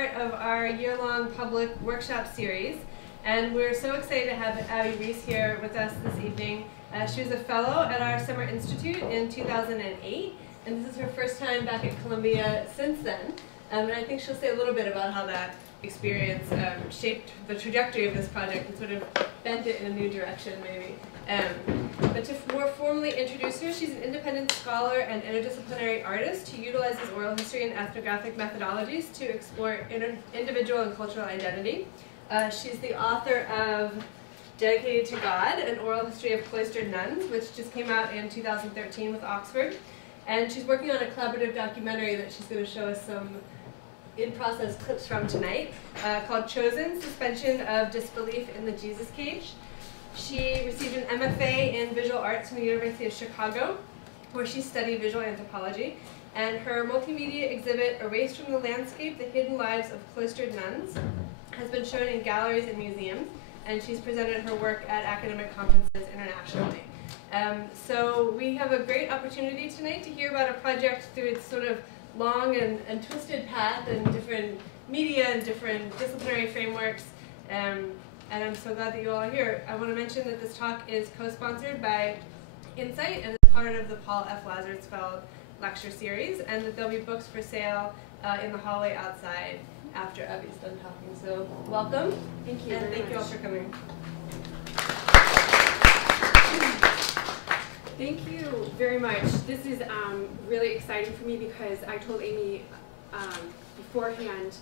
part of our year-long public workshop series, and we're so excited to have Abbie Reese here with us this evening. She was a fellow at our Summer Institute in 2008, and this is her first time back at Columbia since then. And I think she'll say a little bit about how that experience shaped the trajectory of this project and sort of bent it in a new direction, maybe. But to more formally introduce her, she's an independent scholar and interdisciplinary artist who utilizes oral history and ethnographic methodologies to explore individual and cultural identity. She's the author of Dedicated to God, an oral history of cloistered nuns, which just came out in 2013 with Oxford. And she's working on a collaborative documentary that she's going to show us some in-process clips from tonight, called Chosen, Suspension of Disbelief in the Jesus Cage. She received an MFA in visual arts from the University of Chicago, where she studied visual anthropology. And her multimedia exhibit, Erased from the Landscape, The Hidden Lives of Cloistered Nuns, has been shown in galleries and museums, and she's presented her work at academic conferences internationally. So we have a great opportunity tonight to hear about a project through its sort of long and twisted path and different media and different disciplinary frameworks. And I'm so glad that you all are here. I want to mention that this talk is co-sponsored by Insight and is part of the Paul F. Lazarsfeld lecture series, and that there'll be books for sale in the hallway outside after Abbie's done talking. So welcome. Thank you. And thank you all for coming. Thank you very much. This is really exciting for me because I told Amy beforehand,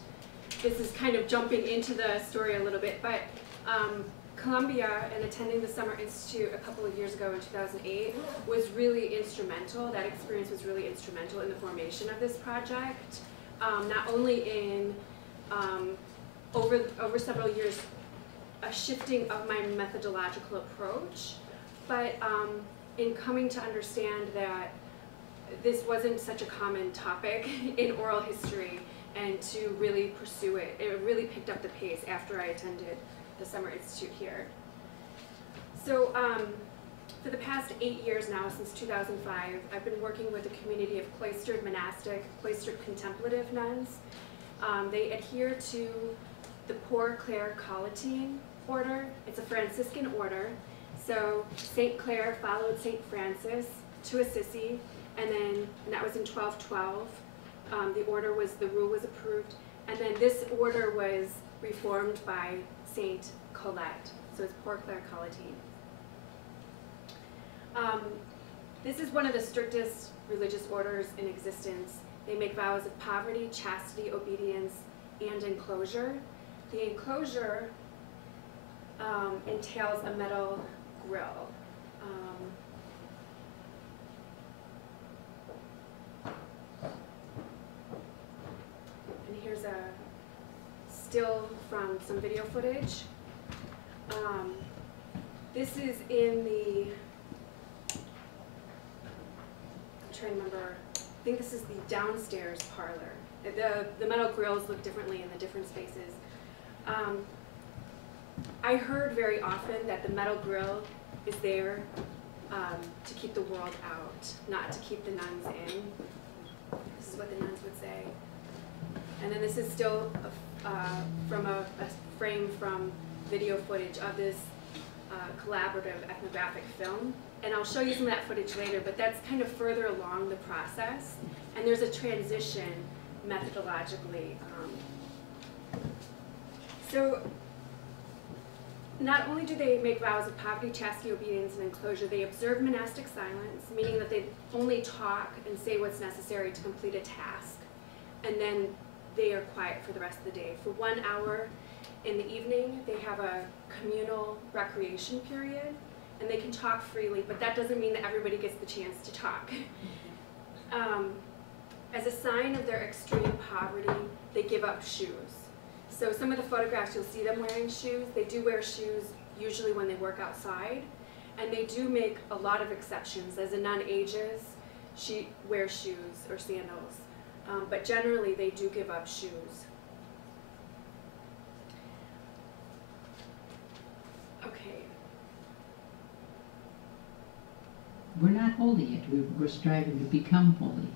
this is kind of jumping into the story a little bit, but Columbia and attending the Summer Institute a couple of years ago in 2008 was really instrumental. That experience was really instrumental in the formation of this project. Not only in over several years, a shifting of my methodological approach, but in coming to understand that this wasn't such a common topic in oral history, and to really pursue it. It really picked up the pace after I attended the Summer Institute here. So for the past 8 years now, since 2005, I've been working with a community of cloistered monastic, cloistered contemplative nuns. They adhere to the Poor Clare Collatine order. It's a Franciscan order. So St. Clare followed St. Francis to Assisi, and that was in 1212. The rule was approved, and then this order was reformed by Saint Colette. So it's Poor Clare Collatine. This is one of the strictest religious orders in existence. They make vows of poverty, chastity, obedience, and enclosure. The enclosure entails a metal grill. And here's a still from some video footage. This is in the, I'm trying to remember, I think this is the downstairs parlor. The metal grills look differently in the different spaces. I heard very often that the metal grill is there to keep the world out, not to keep the nuns in. This is what the nuns would say. And then this is still from a frame from video footage of this collaborative ethnographic film. And I'll show you some of that footage later, but that's kind of further along the process. And there's a transition methodologically. So not only do they make vows of poverty, chastity, obedience, and enclosure, they observe monastic silence, meaning that they only talk and say what's necessary to complete a task. And then they are quiet for the rest of the day. For 1 hour in the evening, they have a communal recreation period, and they can talk freely, but that doesn't mean that everybody gets the chance to talk. As a sign of their extreme poverty, they give up shoes. So some of the photographs, you'll see them wearing shoes. They do wear shoes usually when they work outside, and they do make a lot of exceptions. As a nun ages, she wears shoes or sandals, but generally they do give up shoes. Okay. We're not holy yet. We're striving to become holy.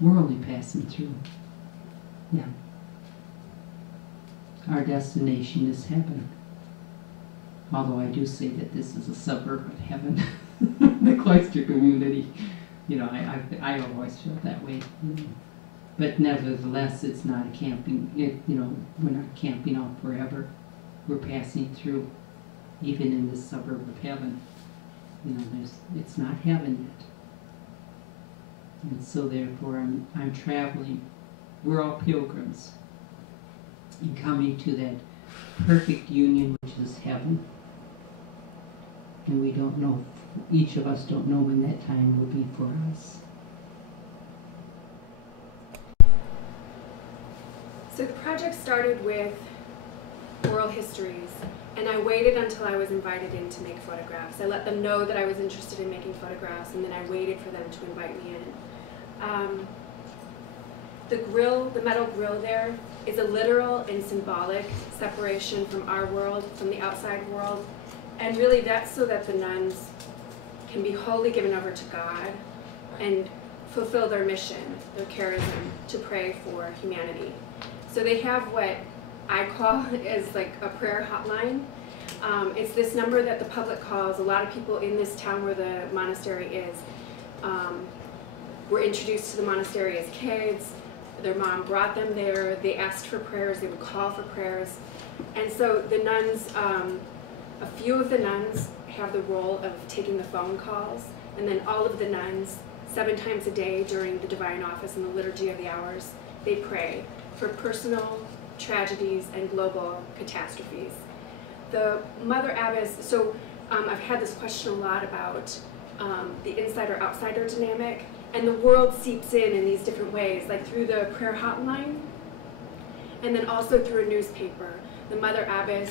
We're only passing through. Yeah. our destination is heaven. Although I do say that this is a suburb of heaven, the Cloistered community. I always felt that way. But nevertheless, it's not a camping. We're not camping out forever. We're passing through, even in this suburb of heaven. It's not heaven yet. And so therefore, I'm traveling. We're all pilgrims and coming to that perfect union, which is heaven. And we don't know, each of us don't know when that time will be for us. So the project started with oral histories, and I waited until I was invited in to make photographs. I let them know that I was interested in making photographs, and then I waited for them to invite me in. The metal grill there, is a literal and symbolic separation from our world, from the outside world. And really that's so that the nuns can be wholly given over to God and fulfill their mission, their charism, to pray for humanity. So they have what I call is like a prayer hotline. It's this number that the public calls. A lot of people in this town where the monastery is were introduced to the monastery as kids. Their mom brought them there. They asked for prayers. They would call for prayers. And so the nuns, a few of the nuns have the role of taking the phone calls, and then all of the nuns, 7 times a day during the Divine Office and the Liturgy of the Hours, they pray for personal tragedies and global catastrophes. The Mother Abbess, so I've had this question a lot about the insider-outsider dynamic, and the world seeps in these different ways, like through the prayer hotline, and then also through a newspaper. The Mother Abbess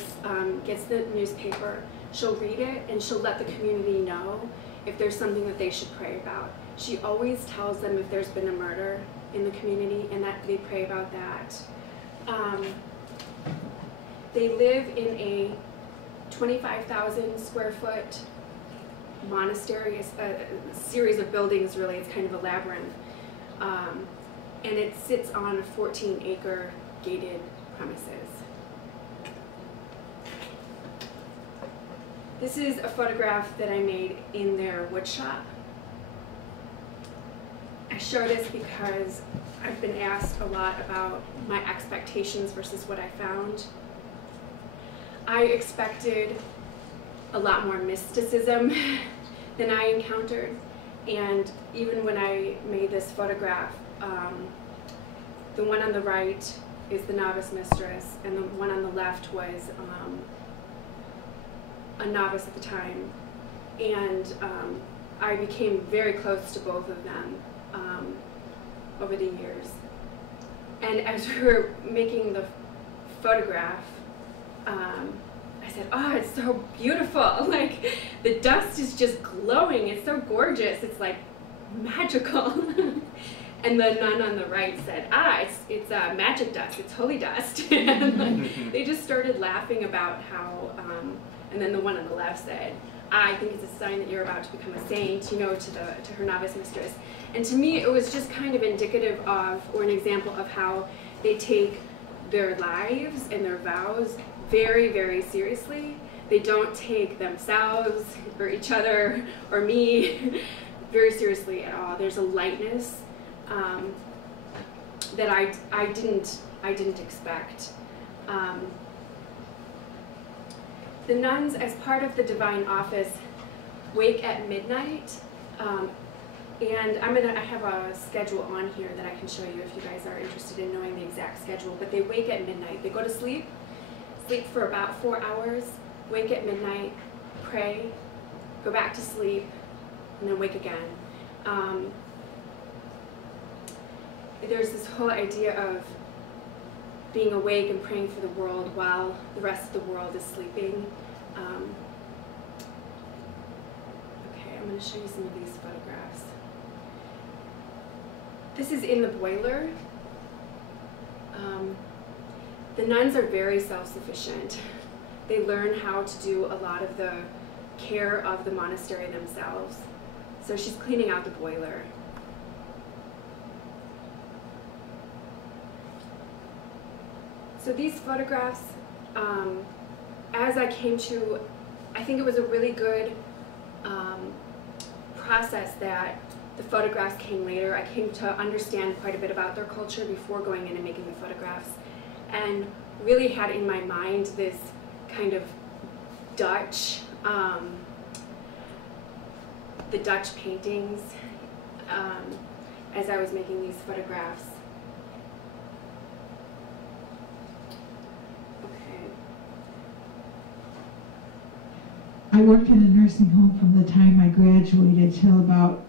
gets the newspaper, she'll read it, and she'll let the community know if there's something that they should pray about. She always tells them if there's been a murder in the community, and that they pray about that. They live in a 25,000 square foot monastery, a series of buildings really, it's kind of a labyrinth. And it sits on a 14-acre gated premises. This is a photograph that I made in their wood shop. I show this because I've been asked a lot about my expectations versus what I found. I expected a lot more mysticism than I encountered, and even when I made this photograph, the one on the right is the novice mistress, and the one on the left was a novice at the time, and I became very close to both of them over the years. And as we were making the photograph, I said, oh, it's so beautiful. Like, the dust is just glowing. It's so gorgeous. It's like magical. And the nun on the right said, it's magic dust. It's holy dust. And like, they just started laughing about how, and then the one on the left said, I think it's a sign that you're about to become a saint, to her novice mistress. And to me, it was just kind of indicative of, or an example of how they take their lives and their vows very, very seriously. They don't take themselves or each other or me very seriously at all. There's a lightness that I didn't expect. The nuns, as part of the Divine Office, wake at midnight, and I have a schedule on here that I can show you if you guys are interested in knowing the exact schedule. But they wake at midnight. They go to sleep for about 4 hours, wake at midnight, pray, go back to sleep, and then wake again. There's this whole idea of being awake and praying for the world while the rest of the world is sleeping. Okay, I'm going to show you some of these photographs. This is in the boiler. The nuns are very self-sufficient. They learn how to do a lot of the care of the monastery themselves. So she's cleaning out the boiler. So these photographs, as I came to, I think it was a really good process that the photographs came later. I came to understand quite a bit about their culture before going in and making the photographs, and really had in my mind this kind of Dutch, the Dutch paintings as I was making these photographs. I worked in a nursing home from the time I graduated till about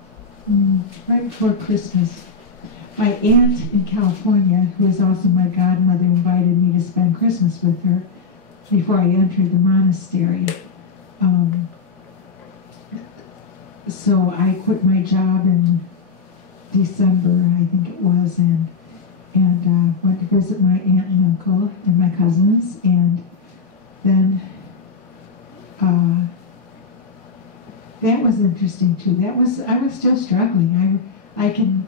right before Christmas. My aunt in California, who is also my godmother, invited me to spend Christmas with her before I entered the monastery. So I quit my job in December, I think it was, and went to visit my aunt and uncle and my cousins, and then that was interesting too. I was still struggling. I can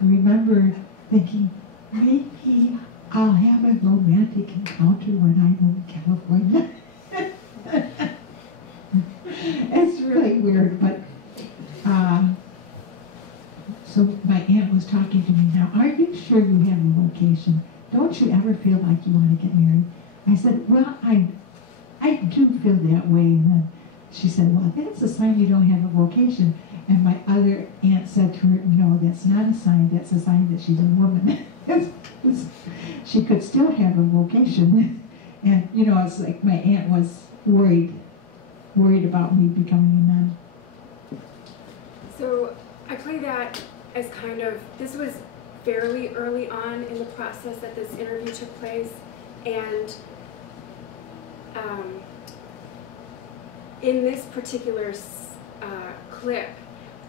remember thinking, maybe I'll have a romantic encounter when I'm in California. It's really weird, but so my aunt was talking to me now. Are you sure you have a vocation? Don't you ever feel like you want to get married? I said, well, I do feel that way. And then she said, well, that's a sign you don't have a vocation. And my other aunt said to her, no, that's not a sign. That's a sign that she's a woman. She could still have a vocation. And, you know, it's like my aunt was worried about me becoming a nun. So I play that as kind of, this was fairly early on in the process that this interview took place. And in this particular clip,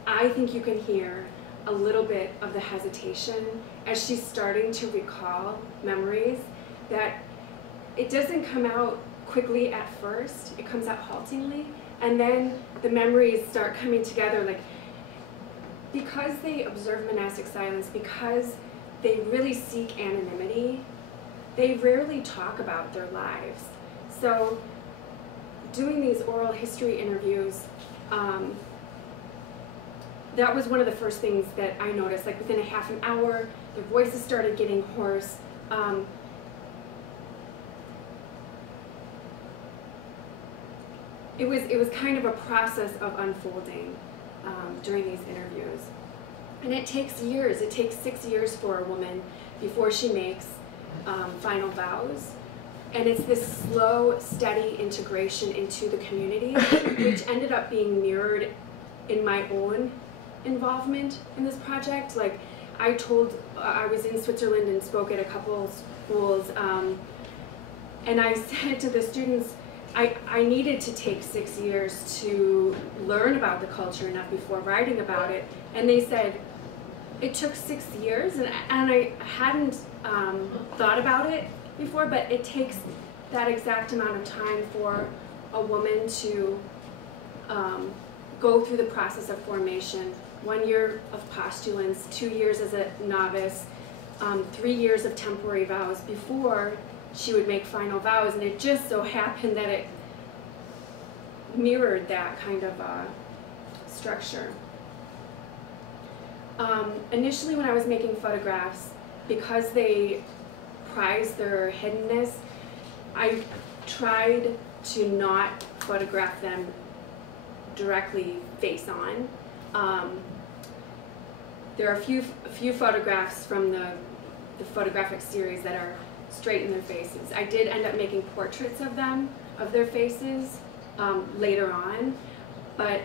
I think you can hear a little bit of the hesitation as she's starting to recall memories, that it doesn't come out quickly at first, it comes out haltingly, and then the memories start coming together. Like, because they observe monastic silence, because they really seek anonymity, they rarely talk about their lives. So doing these oral history interviews, that was one of the first things that I noticed. Like, within a half an hour, their voices started getting hoarse. It was kind of a process of unfolding during these interviews. And it takes years. It takes 6 years for a woman before she makes final vows. And it's this slow, steady integration into the community, which ended up being mirrored in my own involvement in this project. Like, I was in Switzerland and spoke at a couple schools, and I said to the students, I needed to take 6 years to learn about the culture enough before writing about it. And they said, it took 6 years, and I hadn't thought about it before, but it takes that exact amount of time for a woman to go through the process of formation. 1 year of postulants, 2 years as a novice, 3 years of temporary vows before she would make final vows, and it just so happened that it mirrored that kind of structure. Initially, when I was making photographs, because they prize their hiddenness, I tried to not photograph them directly face on. There are a few photographs from the photographic series that are straight in their faces. I did end up making portraits of them, of their faces, later on, but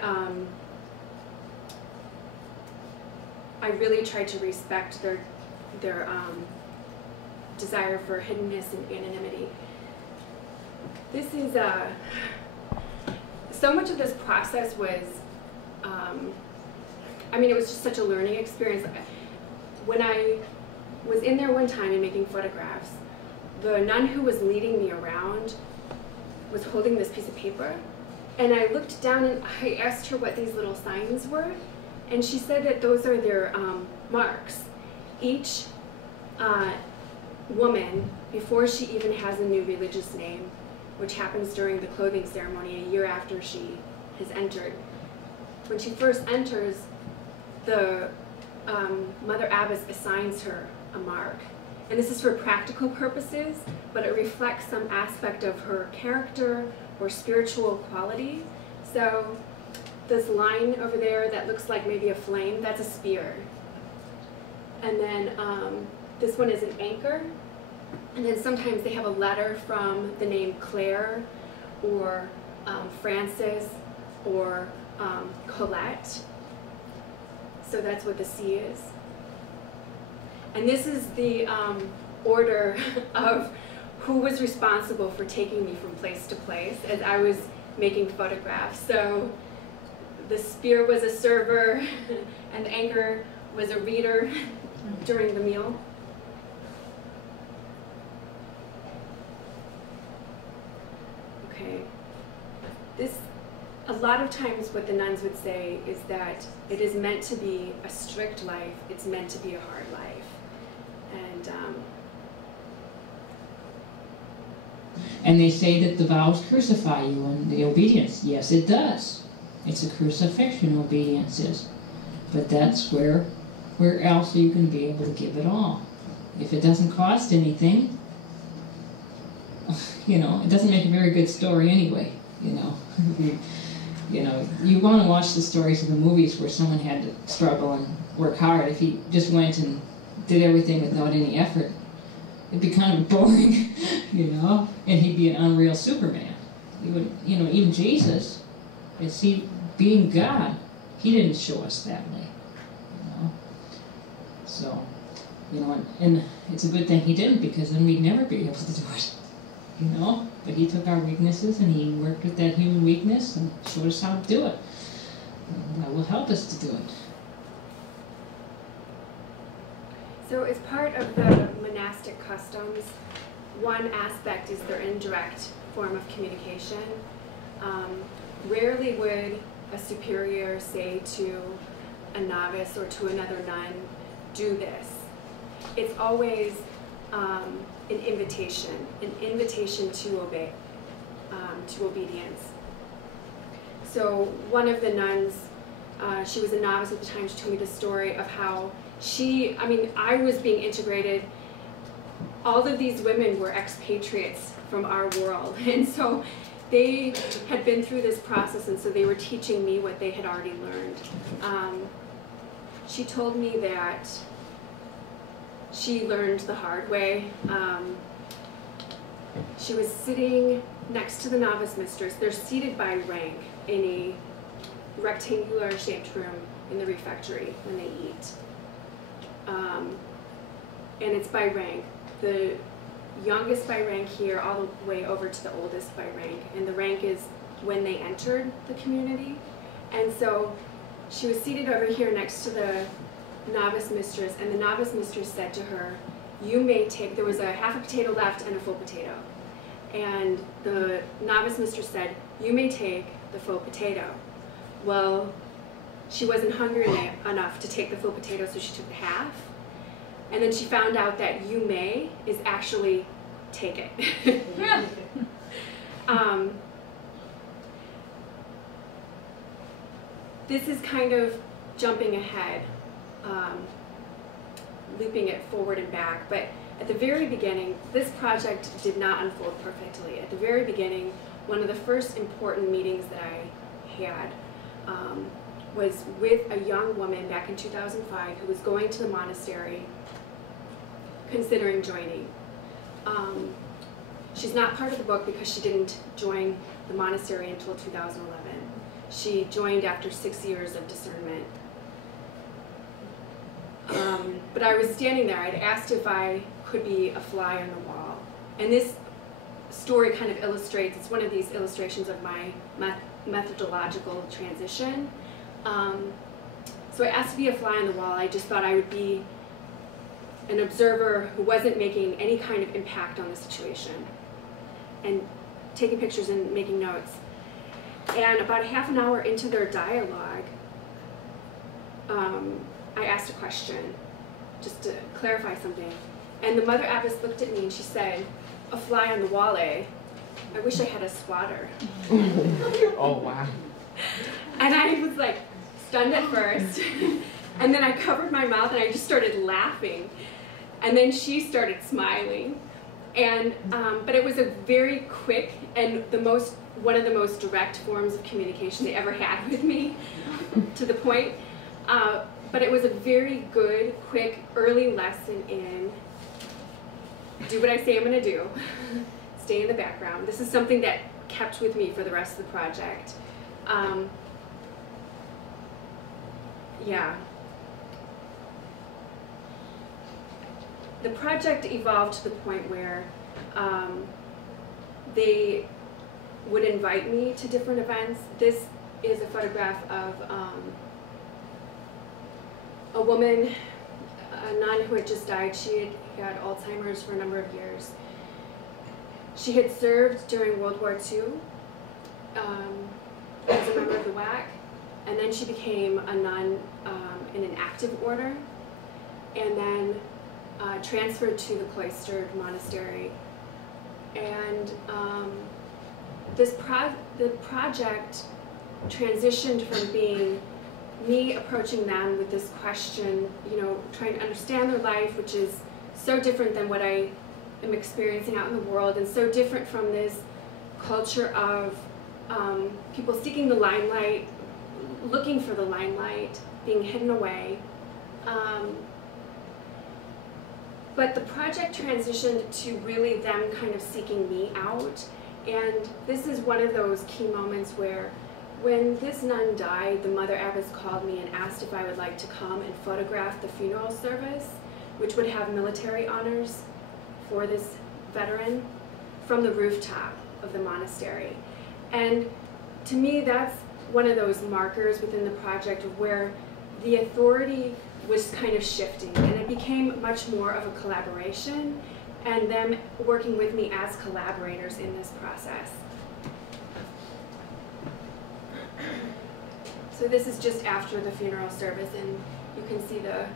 I really tried to respect their desire for hiddenness and anonymity. This is so much of this process was, I mean, it was just such a learning experience. When I was in there one time and making photographs, the nun who was leading me around was holding this piece of paper, and I looked down and I asked her what these little signs were, and she said that those are their marks. Each woman, before she even has a new religious name, which happens during the clothing ceremony a year after she has entered. When she first enters, the Mother Abbess assigns her a mark. And this is for practical purposes, but it reflects some aspect of her character or spiritual quality. So this line over there that looks like maybe a flame, that's a spear. And then this one is an anchor. And then sometimes they have a letter from the name Claire or Francis or Colette. So that's what the C is. And this is the order of who was responsible for taking me from place to place as I was making photographs. So the spear was a server, and the anchor was a reader during the meal. Okay. A lot of times what the nuns would say is that it is meant to be a strict life, it's meant to be a hard life. And they say that the vows crucify you and the obedience. Yes, it does. It's a crucifixion, obedience is. But that's where else you can be able to give it all. If it doesn't cost anything, you know, it doesn't make a very good story anyway, you know. You want to watch the stories of the movies where someone had to struggle and work hard. If he just went and did everything without any effort, it'd be kind of boring, you know, and he'd be an unreal Superman. He would, you know, even Jesus, is he being God, he didn't show us that way, you know. So, you know, and it's a good thing he didn't, because then we'd never be able to do it, you know. But he took our weaknesses and he worked with that human weakness and showed us how to do it. And that will help us to do it. So as part of the monastic customs, one aspect is their indirect form of communication. Rarely would a superior say to a novice or to another nun, do this. It's always an invitation to obey, to obedience. So one of the nuns, she was a novice at the time, she told me the story of how I was being integrated. All of these women were expatriates from our world, and so they had been through this process, and so they were teaching me what they had already learned. She told me that she learned the hard way. She was sitting next to the novice mistress. They're seated by rank in a rectangular shaped room in the refectory when they eat. And it's by rank. The youngest by rank here all the way over to the oldest by rank. And the rank is when they entered the community. And so she was seated over here next to the novice mistress, and the novice mistress said to her, you may take, there was a half a potato left and a full potato. And the novice mistress said, you may take the full potato. Well, she wasn't hungry enough to take the full potato, so she took the half. And then she found out that you may is actually take it. This is kind of jumping ahead, looping it forward and back, but at the very beginning, this project did not unfold perfectly. At the very beginning, one of the first important meetings that I had was with a young woman back in 2005 who was going to the monastery, considering joining. She's not part of the book because she didn't join the monastery until 2011. She joined after 6 years of discernment. But I was standing there. I'd asked if I could be a fly on the wall. And this story kind of illustrates, it's one of these illustrations of my methodological transition. So I asked to be a fly on the wall. I just thought I would be an observer who wasn't making any kind of impact on the situation, and taking pictures and making notes. And about a half an hour into their dialogue, I asked a question just to clarify something. And the mother abbess looked at me and she said, "A fly on the wall, eh? I wish I had a swatter." Oh, wow. And I was like stunned at first. And then I covered my mouth and I just started laughing. And then she started smiling. And, but it was a very quick and one of the most direct forms of communication they ever had with me, to the point. But it was a very good, quick, early lesson in do what I say I'm gonna do, stay in the background. This is something that kept with me for the rest of the project. Yeah. The project evolved to the point where they would invite me to different events. This is a photograph of a woman, a nun who had just died. She had Alzheimer's for a number of years. She had served during World War II as a member of the WAC, and then she became a nun in an active order, and then transferred to the Cloistered monastery. And the project transitioned from being me approaching them with this question, you know, trying to understand their life, which is so different than what I am experiencing out in the world, and so different from this culture of people seeking the limelight, looking for the limelight, being hidden away. But the project transitioned to really them kind of seeking me out. And this is one of those key moments where when this nun died, the mother abbess called me and asked if I would like to come and photograph the funeral service, which would have military honors for this veteran, from the rooftop of the monastery. And to me, that's one of those markers within the project of where the authority was kind of shifting, and it became much more of a collaboration and them working with me as collaborators in this process. So this is just after the funeral service, and you can see the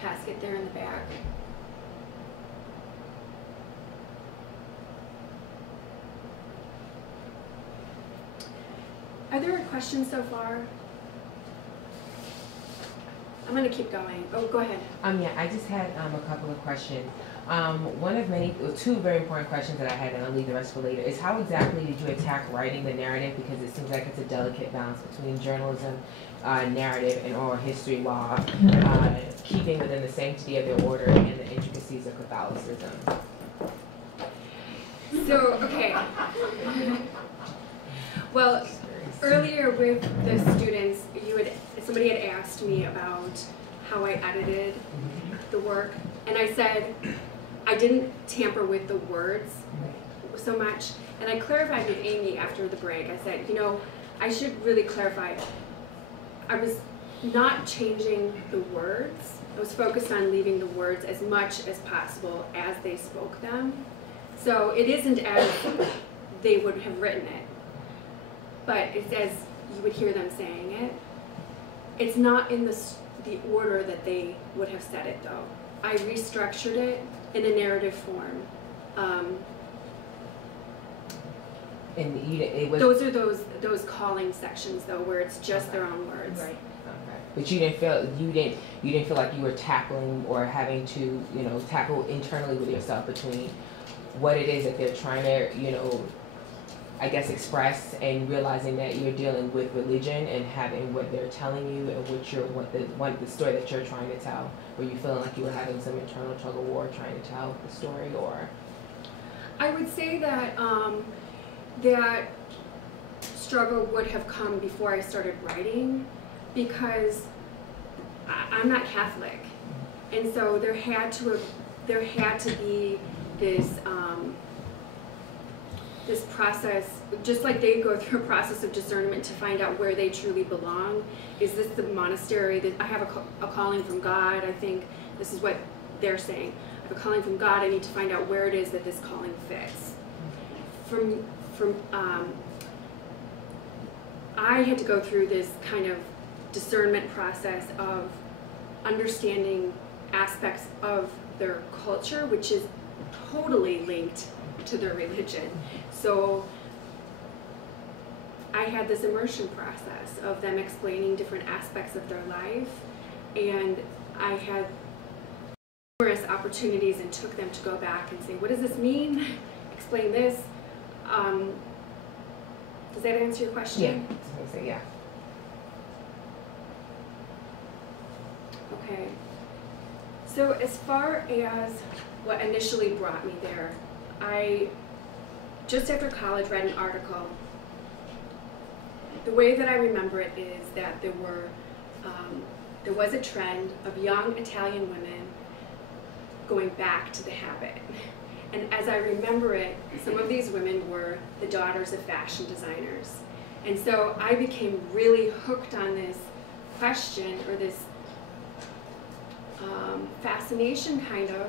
casket there in the back. Are there questions so far? I'm going to keep going. Oh, go ahead. Yeah, I just had a couple of questions. One of two very important questions that I had, and I'll leave the rest for later, is how exactly did you attack writing the narrative? Because it seems like it's a delicate balance between journalism, narrative, and oral history, while keeping within the sanctity of the order and the intricacies of Catholicism. So, okay. Well, earlier with the students, somebody had asked me about how I edited the work, and I said I didn't tamper with the words so much. And I clarified with Amy after the break. I said, you know, I should really clarify. I was not changing the words. I was focused on leaving the words as much as possible as they spoke them. So it isn't as they would have written it, but it's as you would hear them saying it. It's not in the order that they would have said it, though. I restructured it in a narrative form. And it was. Those are those calling sections, though, where it's just their own words. Right. Okay. But you didn't feel like you were tackling or having to, you know, tackle internally with yourself between what it is that they're trying to, you know, I guess express, and realizing that you're dealing with religion and having what they're telling you and what the story that you're trying to tell. Were you feeling like you were having some internal tug of war trying to tell the story, or? I would say that that struggle would have come before I started writing, because I'm not Catholic, and so there had to be this. This process, just like they go through a process of discernment to find out where they truly belong. Is this the monastery that I have a calling from God? I think this is what they're saying. I have a calling from God. I need to find out where it is that this calling fits. I had to go through this kind of discernment process of understanding aspects of their culture, which is totally linked to their religion. So I had this immersion process of them explaining different aspects of their life, and I had numerous opportunities and took them to go back and say, what does this mean? Explain this. Does that answer your question? Yeah. Yeah. Okay. So as far as what initially brought me there, I, just after college, read an article. The way that I remember it is that there was a trend of young Italian women going back to the habit. And as I remember it, some of these women were the daughters of fashion designers. And so I became really hooked on this question, or this fascination kind of,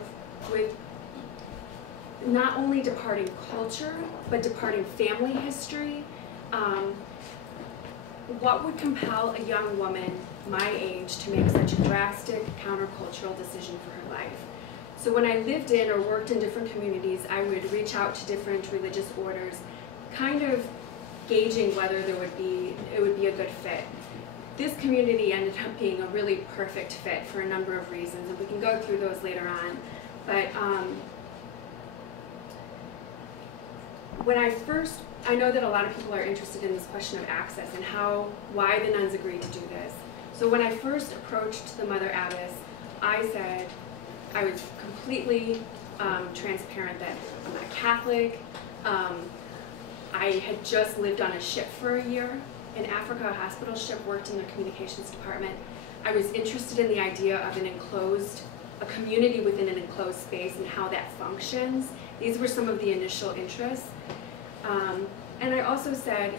with not only departing culture, but departing family history. What would compel a young woman my age to make such a drastic countercultural decision for her life? So when I lived in or worked in different communities, I would reach out to different religious orders, kind of gauging whether it would be a good fit. This community ended up being a really perfect fit for a number of reasons, and we can go through those later on. But I know that a lot of people are interested in this question of access and why the nuns agreed to do this. So when I first approached the Mother Abbess, I said, I was completely transparent that I'm not Catholic. I had just lived on a ship for a year in Africa, a hospital ship, worked in the communications department. I was interested in the idea of a community within an enclosed space and how that functions. These were some of the initial interests. And I also said,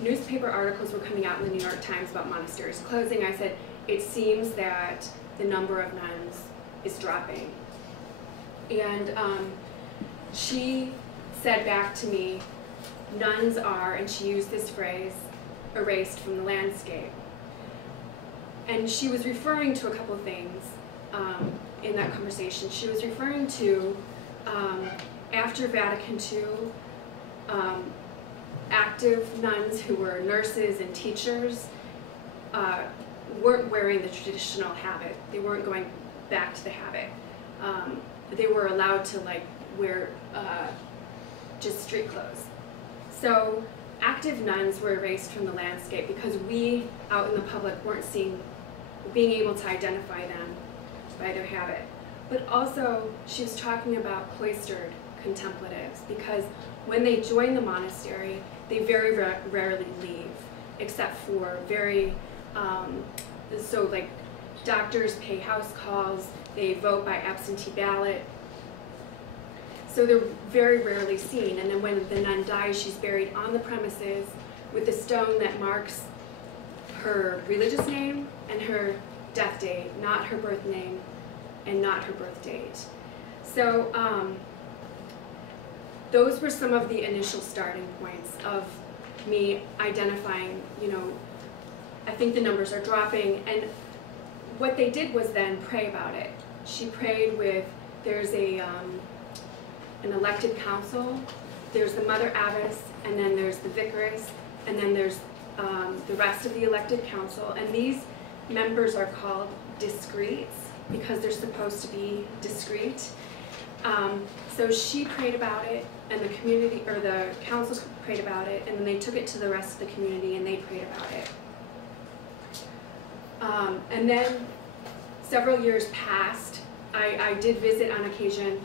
newspaper articles were coming out in the New York Times about monasteries closing. I said, it seems that the number of nuns is dropping. And she said back to me, nuns are, and she used this phrase, erased from the landscape. And she was referring to a couple of things in that conversation. She was referring to, after Vatican II, active nuns who were nurses and teachers weren't wearing the traditional habit. They weren't going back to the habit. They were allowed to wear just street clothes. So active nuns were erased from the landscape because we out in the public weren't being able to identify them by their habit. But also she was talking about cloistered contemplatives, because when they join the monastery, they very rarely leave, except for doctors pay house calls, they vote by absentee ballot. So they're very rarely seen. And then when the nun dies, she's buried on the premises with a stone that marks her religious name and her death date, not her birth name and not her birth date. So those were some of the initial starting points of me identifying, I think the numbers are dropping. And what they did was then pray about it. She prayed there's an elected council, there's the Mother Abbess, and then there's the Vicaress, and then there's the rest of the elected council. And these members are called discreets because they're supposed to be discreet. So she prayed about it, and the community, or the council prayed about it, and then they took it to the rest of the community and they prayed about it. And then several years passed. I did visit on occasion,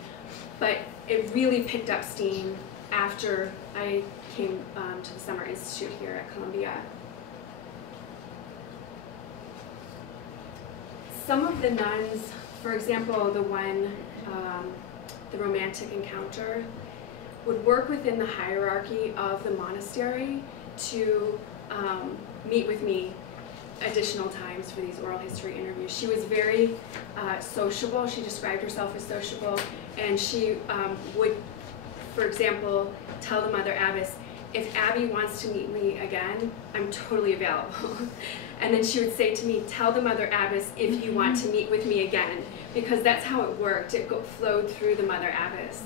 but it really picked up steam after I came to the Summer Institute here at Columbia. Some of the nuns, for example, the one, the romantic encounter, would work within the hierarchy of the monastery to meet with me additional times for these oral history interviews. She was very sociable. She described herself as sociable, and she would, for example, tell the Mother Abbess, if Abbie wants to meet me again, I'm totally available. And then she would say to me, tell the Mother Abbess if you want to meet with me again, because that's how it worked. It flowed through the Mother Abbess.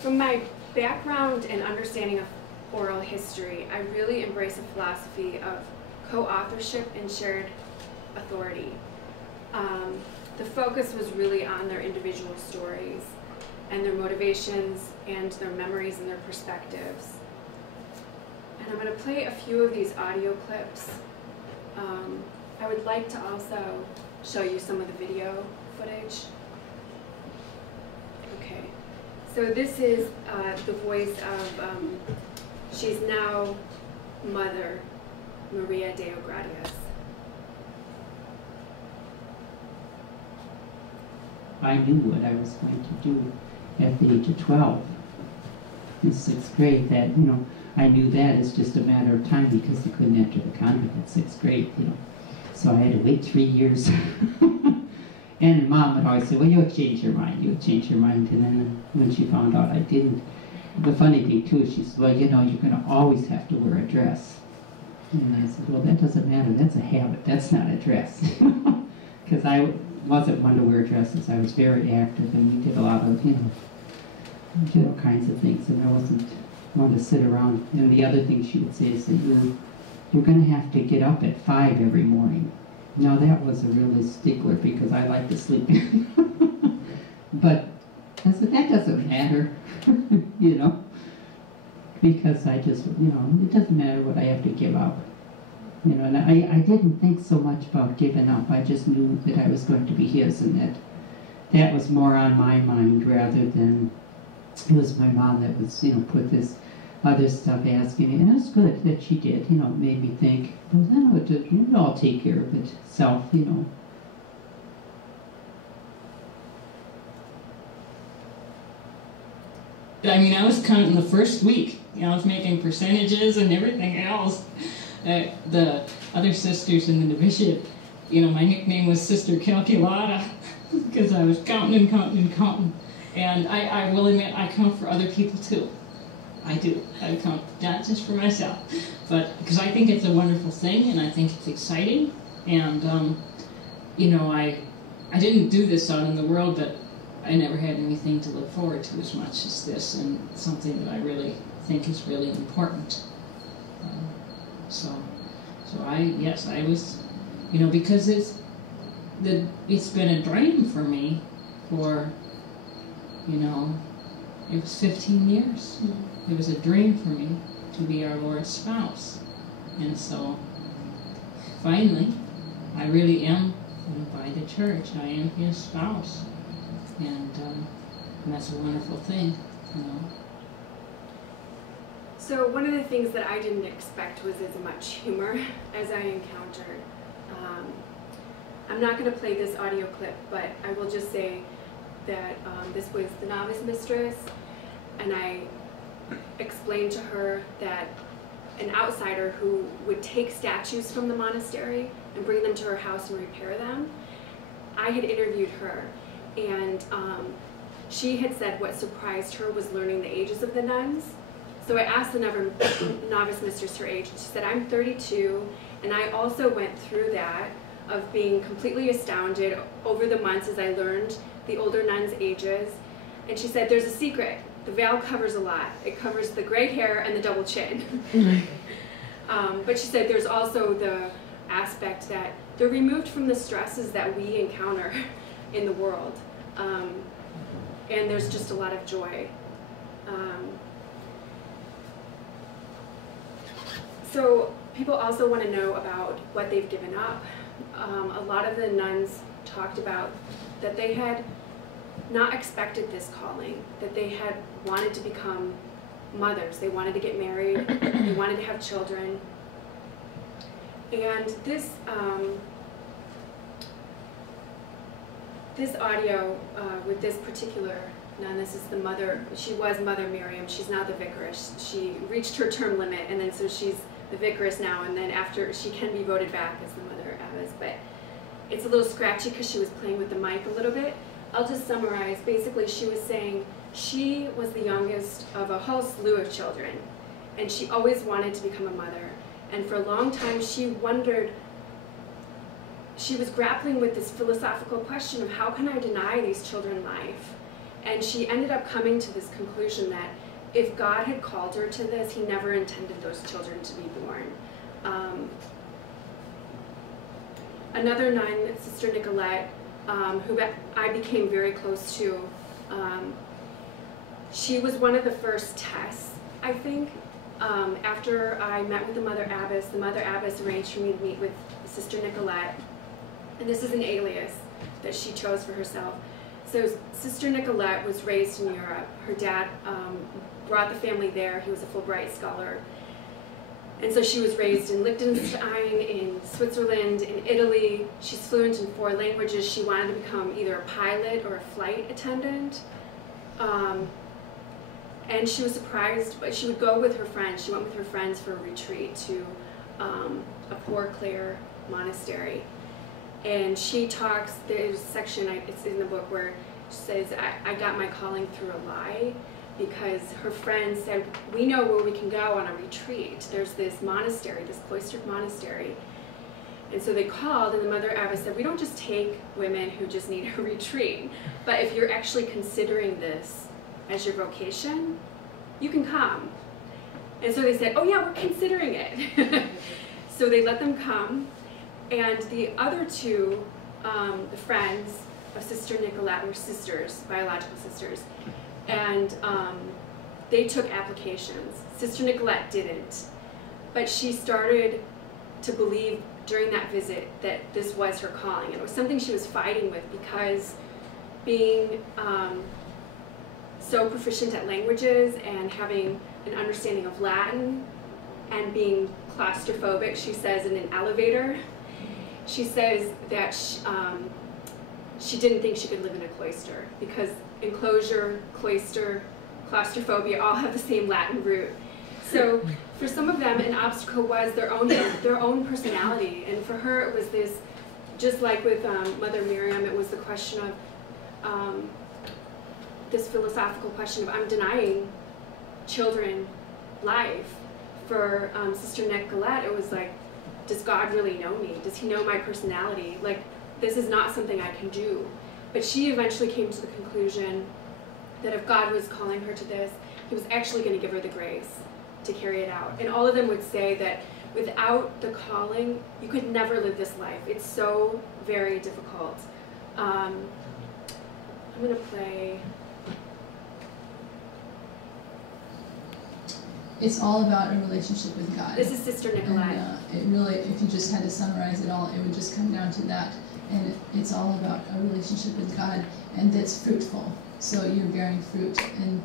From my background and understanding of oral history, I really embrace a philosophy of co-authorship and shared authority. The focus was really on their individual stories and their motivations and their memories and their perspectives. And I'm going to play a few of these audio clips. I would like to also show you some of the video footage. Okay, so this is the voice of, she's now Mother Maria Deo Gratias. I knew what I was going to do at the age of 12 in 6th grade. That, you know, I knew that it's just a matter of time because they couldn't enter the convent at 6th grade, you know. So I had to wait 3 years. And Mom would always say, well, you'll change your mind, you'll change your mind. And then when she found out I didn't, the funny thing too is she said, well, you know, you're going to always have to wear a dress. And I said, well, that doesn't matter, that's a habit, that's not a dress. Because I wasn't one to wear dresses. I was very active and we did a lot of, you know, all kinds of things, and I wasn't one to sit around. And the other thing she would say is that you're going to have to get up at 5 every morning. Now that was a really stickler because I like to sleep. But I said, that doesn't matter, you know, because I just, you know, it doesn't matter what I have to give up. You know, and I didn't think so much about giving up. I just knew that I was going to be his, and that was more on my mind rather than it was my mom that was, you know, put this other stuff asking me. And it was good that she did, you know, it made me think, well, then I'll take care of itself, you know. I mean, I was counting the first week. You know, I was making percentages and everything else. The other sisters in the novitiate, you know, my nickname was Sister Calculata because I was counting and counting and counting. And I will admit, I count for other people too. I do. I count not just for myself, but because I think it's a wonderful thing and I think it's exciting. And, you know, I didn't do this out in the world, but I never had anything to look forward to as much as this, and something that I really think is really important. So yes, I was, you know, because it's been a dream for me for, you know, it was 15 years. It was a dream for me to be our Lord's spouse. And so, finally, I really am, you know, by the church. I am his spouse. And that's a wonderful thing, you know. So one of the things that I didn't expect was as much humor as I encountered. I'm not going to play this audio clip, but I will just say that this was the novice mistress, and I explained to her that an outsider who would take statues from the monastery and bring them to her house and repair them, I had interviewed her, and she had said what surprised her was learning the ages of the nuns. So I asked the novice mistress her age, and she said, I'm 32, and I also went through that of being completely astounded over the months as I learned the older nuns' ages. And she said, there's a secret. The veil covers a lot. It covers the gray hair and the double chin. But she said there's also the aspect that they're removed from the stresses that we encounter in the world. And there's just a lot of joy. So people also want to know about what they've given up. A lot of the nuns talked about that they had not expected this calling, that they had wanted to become mothers. They wanted to get married, they wanted to have children. And this this audio with this particular nun, this is the mother, she was Mother Miriam, she's now the vicaress. She reached her term limit, and then so she's the vicaress now, and then after she can be voted back as the Mother Abbess. But it's a little scratchy because she was playing with the mic a little bit. I'll just summarize. Basically, she was saying she was the youngest of a whole slew of children, and she always wanted to become a mother. And for a long time, she wondered, she was grappling with this philosophical question of how can I deny these children life? And she ended up coming to this conclusion that if God had called her to this, he never intended those children to be born. Another nun, Sister Nicolette, who I became very close to, she was one of the first tests, I think. After I met with the Mother Abbess arranged for me to meet with Sister Nicolette, and this is an alias that she chose for herself. So Sister Nicolette was raised in Europe. Her dad brought the family there. He was a Fulbright scholar. And so she was raised in Liechtenstein, in Switzerland, in Italy. She's fluent in 4 languages. She wanted to become either a pilot or a flight attendant. And she was surprised, but she would go with her friends. She went with her friends for a retreat to a Poor Clare monastery. And she talks, there's a section, it's in the book, where she says, I got my calling through a lie, because her friends said, we know where we can go on a retreat. There's this monastery, this cloistered monastery. And so they called, and the Mother Abbess said, we don't just take women who just need a retreat, but if you're actually considering this as your vocation, you can come. And so they said, oh yeah, we're considering it. So they let them come, and the other 2, the friends of Sister Nicolette, were sisters, biological sisters, and they took applications. Sister Nicolette didn't, but she started to believe during that visit that this was her calling, and it was something she was fighting with, because being so proficient at languages and having an understanding of Latin and being claustrophobic, she says, in an elevator, she says that she didn't think she could live in a cloister, because enclosure, cloister, claustrophobia all have the same Latin root. So for some of them, an obstacle was their own personality, and for her it was this, just like with Mother Miriam, it was the question of this philosophical question of, I'm denying children life. For Sister Nicolette, it was like, does God really know me? Does he know my personality? Like, this is not something I can do. But she eventually came to the conclusion that if God was calling her to this, he was actually going to give her the grace to carry it out. And all of them would say that without the calling, you could never live this life. It's so very difficult. I'm going to play. It's all about a relationship with God. This is Sister Nicolette. And, it really, if you just had to summarize it all, it would just come down to that. And it's all about a relationship with God, and that's fruitful. So you're bearing fruit. And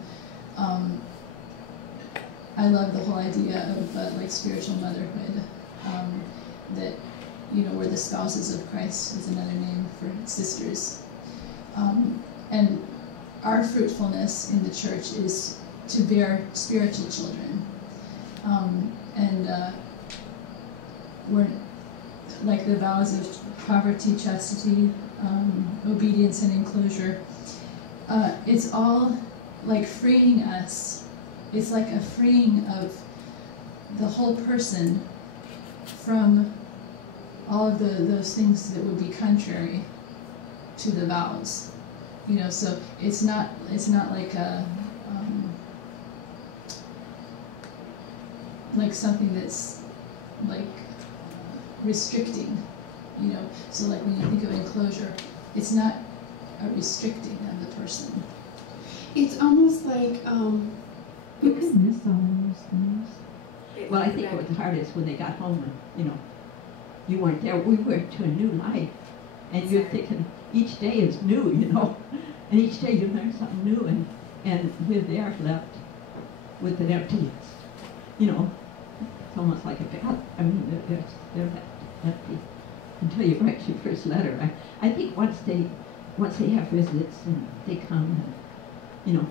I love the whole idea of like spiritual motherhood. That, you know, we're the spouses of Christ is another name for sisters. And our fruitfulness in the church is to bear spiritual children. We're like the vows of poverty, chastity, obedience, and enclosure. It's all like freeing us. It's like a freeing of the whole person from all of those things that would be contrary to the vows. You know, so it's not like a like something that's like restricting, you know. So like when you think of enclosure, it's not a restricting of the person. It's almost like You can miss all those things. Well, I think what was hard is when they got home and, you know, you weren't there. We went to a new life, and you're thinking each day is new, you know, and each day you learn something new, and we're there left with an emptiness, you know. It's almost like a bell. I mean, they're left empty until you write your first letter. I think once they have visits and they come, and, you know,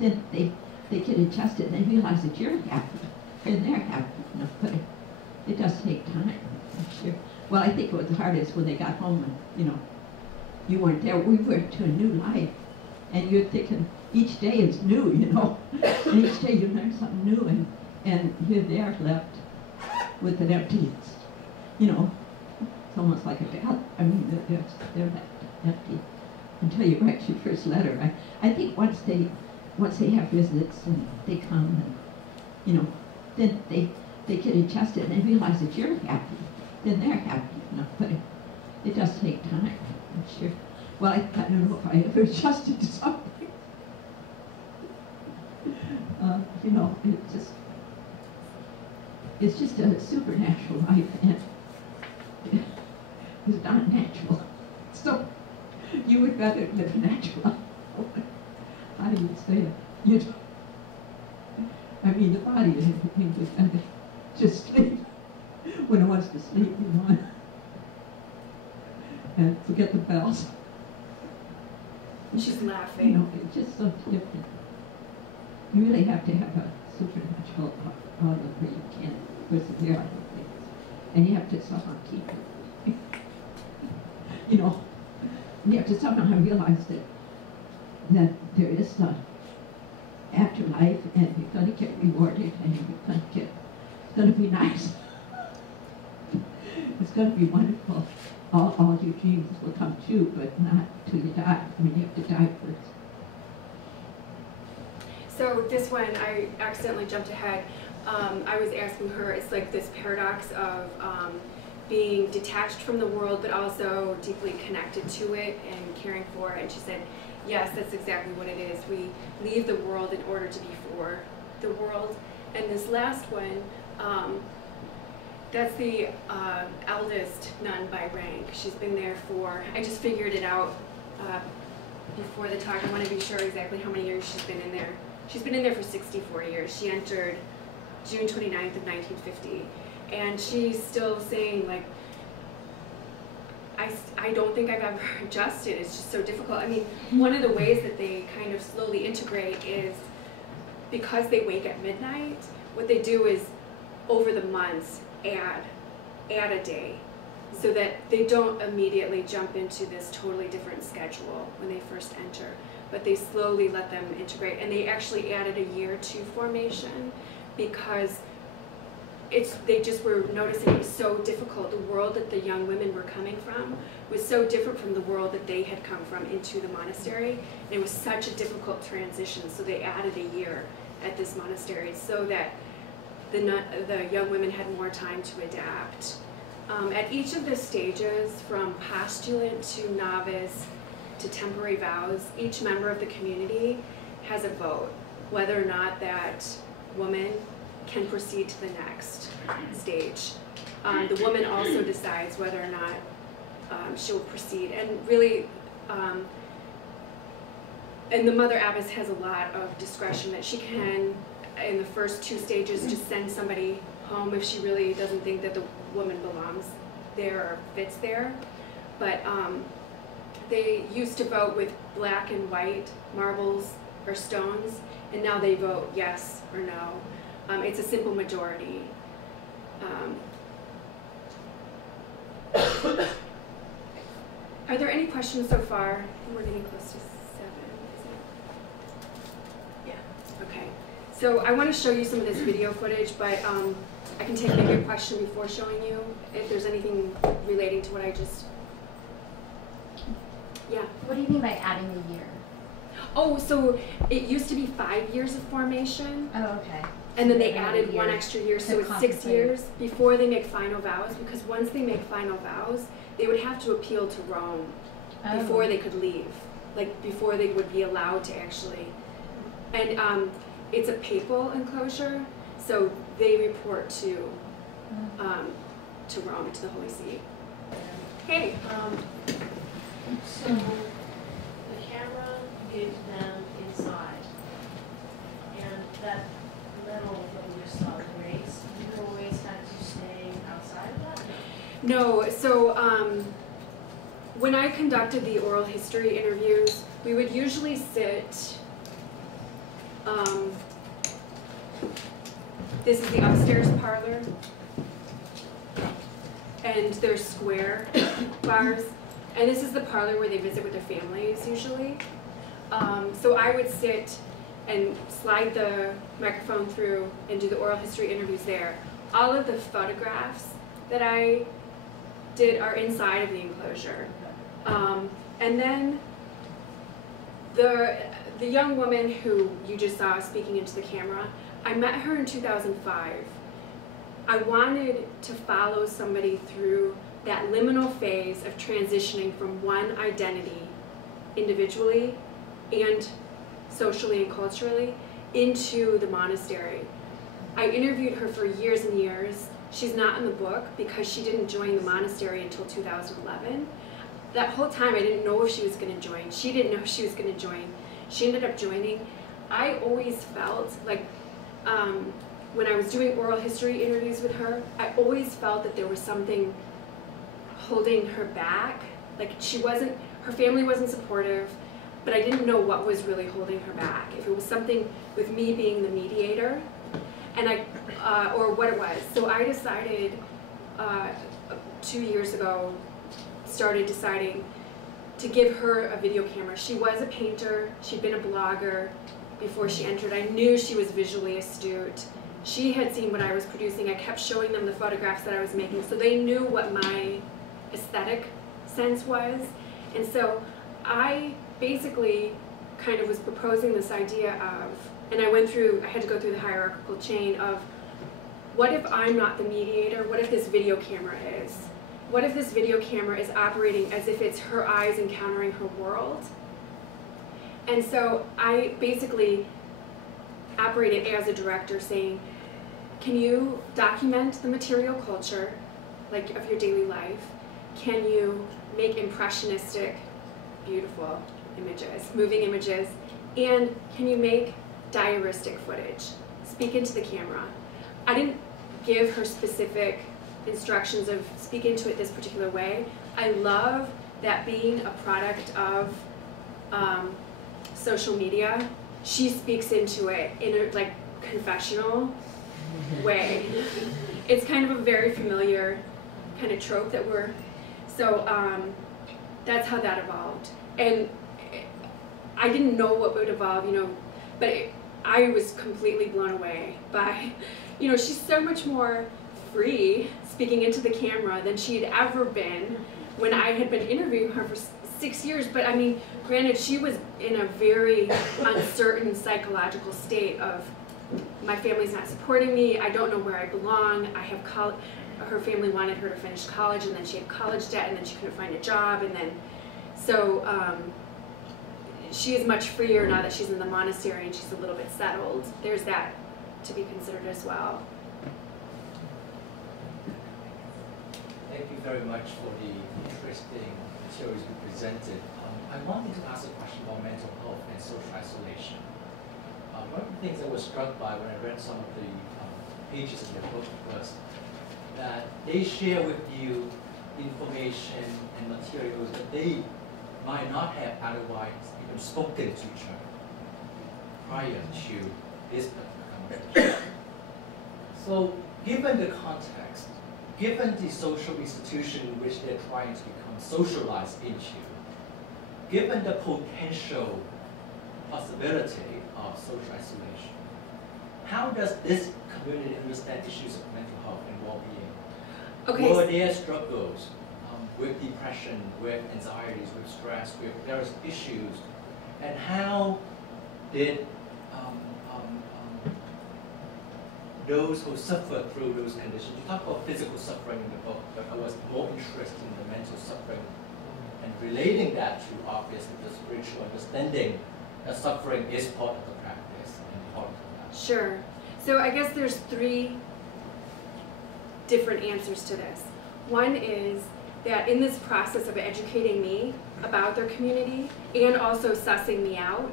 then they get adjusted and they realize that you're happy and they're happy, you know, but it does take time, I'm sure. Well, I think what was hardest when they got home and, you know, you weren't there. We went to a new life, and you're thinking each day is new, you know. And each day you learn something new, and here they are left with an empty, you know, it's almost like a bath. I mean, they're left empty until you write your first letter. I think once they have visits and they come and, you know, then they get adjusted and they realize that you're happy, then they're happy, you know, but it does take time, I'm sure. Well, I don't know if I ever adjusted to something. You know, it's just a supernatural life, and it's not natural. So you would rather live a natural life. I would say, you know, I mean, the body and everything would rather just sleep when it wants to sleep, you know, and forget the bells. She's laughing. You know, it's just so different. You really have to have a supernatural outlook where you can persevere on things. And you have to somehow keep it. You know, you have to somehow realize that there is the afterlife, and you're going to get rewarded, and it's going to be nice. It's going to be wonderful. All your dreams will come true, but not till you die. I mean, you have to die first. So this one, I accidentally jumped ahead. I was asking her, it's like this paradox of being detached from the world, but also deeply connected to it and caring for it. And she said, yes, that's exactly what it is. We leave the world in order to be for the world. And this last one, that's the eldest nun by rank. She's been there for, I just figured it out before the talk. I want to be sure exactly how many years she's been in there. She's been in there for 64 years. She entered June 29th of 1950. And she's still saying, like, I don't think I've ever adjusted. It's just so difficult. I mean, one of the ways that they kind of slowly integrate is because they wake at midnight, what they do is over the months add a day so that they don't immediately jump into this totally different schedule when they first enter, but they slowly let them integrate. And they actually added a year to formation because they just were noticing it was so difficult. The world that the young women were coming from was so different from the world that they had come from into the monastery. And it was such a difficult transition, so they added a year at this monastery so that the young women had more time to adapt. At each of the stages, from postulant to novice to temporary vows, each member of the community has a vote, whether or not that woman can proceed to the next stage. The woman also decides whether or not she'll proceed. And really, and the Mother Abbess has a lot of discretion that she can, in the first two stages, just send somebody home if she really doesn't think that the woman belongs there or fits there. But they used to vote with black and white marbles or stones, and now they vote yes or no. It's a simple majority. Are there any questions so far? I think we're getting close to 7, isn't it? Yeah, okay. So I want to show you some of this video footage, but I can take maybe a question before showing you if there's anything relating to what I just... Yeah? What do you mean by adding a year? Oh, so it used to be 5 years of formation. Oh, okay. And then they added one extra year, so it's 6 compensate. years before they make final vows, because once they make final vows, they would have to appeal to Rome before they could leave, like before they would be allowed to actually. And it's a papal enclosure, so they report to Rome, to the Holy See. Hey. So the camera gives them inside, and that metal that we just saw, the race, you always had to stay outside of that? No, so when I conducted the oral history interviews, we would usually sit, this is the upstairs parlor, and there's square bars, and this is the parlor where they visit with their families usually. So I would sit and slide the microphone through and do the oral history interviews there. All of the photographs that I did are inside of the enclosure. And then the young woman who you just saw speaking into the camera, I met her in 2005. I wanted to follow somebody through that liminal phase of transitioning from one identity individually and socially and culturally into the monastery. I interviewed her for years and years. She's not in the book because she didn't join the monastery until 2011. That whole time I didn't know if she was going to join. She didn't know if she was going to join. She ended up joining. I always felt like when I was doing oral history interviews with her, I always felt that there was something holding her back. Like her family wasn't supportive, but I didn't know what was really holding her back. If it was something with me being the mediator, and or what it was. So I decided 2 years ago, started deciding to give her a video camera. She was a painter, she'd been a blogger before she entered. I knew she was visually astute. She had seen what I was producing. I kept showing them the photographs that I was making, so they knew what my aesthetic sense was. And so I basically kind of was proposing this idea of, and I had to go through the hierarchical chain of, what if I'm not the mediator? What if this video camera is? What if this video camera is operating as if it's her eyes encountering her world? And so I basically operated as a director, saying, can you document the material culture, like of your daily life? Can you make impressionistic, beautiful images, moving images? And can you make diaristic footage? Speak into the camera. I didn't give her specific instructions of speak into it this particular way. I love that being a product of social media, she speaks into it in a like confessional way. It's kind of a very familiar kind of trope that that's how that evolved. And I didn't know what would evolve, but I was completely blown away by, she's so much more free speaking into the camera than she had ever been when I had been interviewing her for 6 years. But I mean, granted, she was in a very uncertain psychological state of, my family's not supporting me, I don't know where I belong, her family wanted her to finish college, and then she had college debt, and then she couldn't find a job, and then, so she is much freer now that she's in the monastery and she's a little bit settled. There's that to be considered as well. Thank you very much for the interesting materials you presented. I wanted to ask a question about mental health and social isolation. One of the things I was struck by when I read some of the pages in your book was that they share with you information and materials that they might not have otherwise even spoken to each other prior to this conversation. So given the context, given the social institution in which they're trying to become socialized into, given the potential possibility of social isolation, how does this community understand issues of mental health and well-being? Okay. What are their struggles with depression, with anxieties, with stress, with various issues, and how did those who suffer through those conditions, you talk about physical suffering in the book, but I was more interested in the mental suffering and relating that to obviously the spiritual understanding that suffering is part of the practice and part of that. Sure. So I guess there's 3 different answers to this. One is that in this process of educating me about their community and also sussing me out,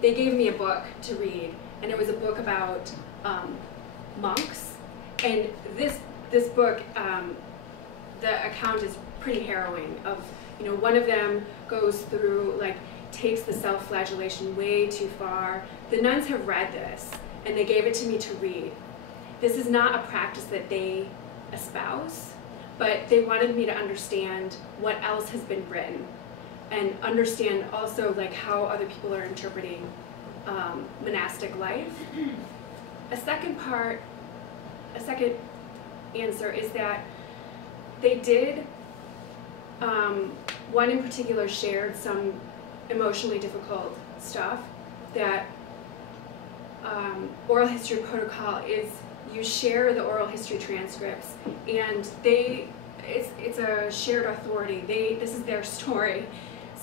they gave me a book to read, and it was a book about monks. And this book, the account is pretty harrowing. Of one of them goes through, takes the self-flagellation way too far. The nuns have read this, and they gave it to me to read. This is not a practice that they espouse, but they wanted me to understand what else has been written and understand also like how other people are interpreting monastic life. A second answer is that they did, one in particular shared some emotionally difficult stuff that oral history protocol is you share the oral history transcripts and it's a shared authority. This is their story.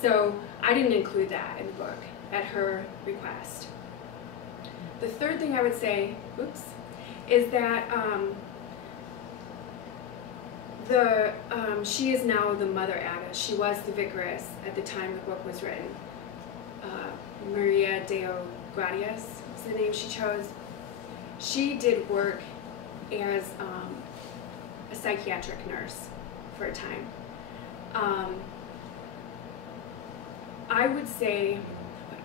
So I didn't include that in the book at her request. The third thing I would say, is that she is now the mother abbess. She was the vicaress at the time the book was written. Maria Deo Gratias is the name she chose. She did work as a psychiatric nurse for a time. I would say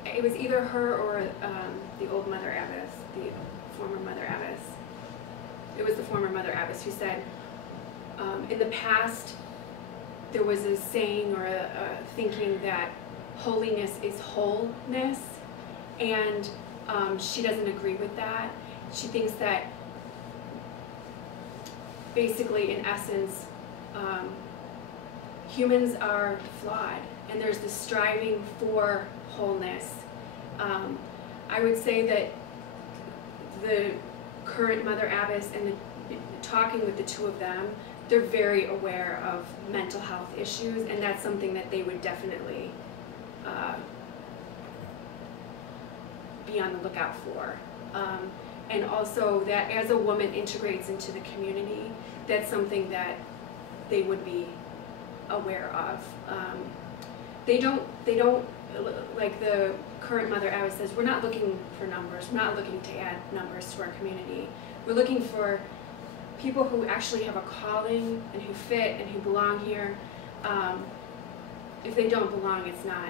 it was either her or the old Mother Abbess, the former Mother Abbess. It was the former Mother Abbess who said, in the past, there was a saying or a thinking that holiness is wholeness, and she doesn't agree with that. She thinks that basically, in essence, humans are flawed, and there's this striving for wholeness. I would say that the current Mother Abbess and talking with the two of them, they're very aware of mental health issues, and that's something that they would definitely be on the lookout for. And also that as a woman integrates into the community, that's something that they would be aware of. They don't, like the current Mother Abbess says, we're not looking for numbers, we're not looking to add numbers to our community. We're looking for people who actually have a calling and who fit and who belong here. If they don't belong, it's not,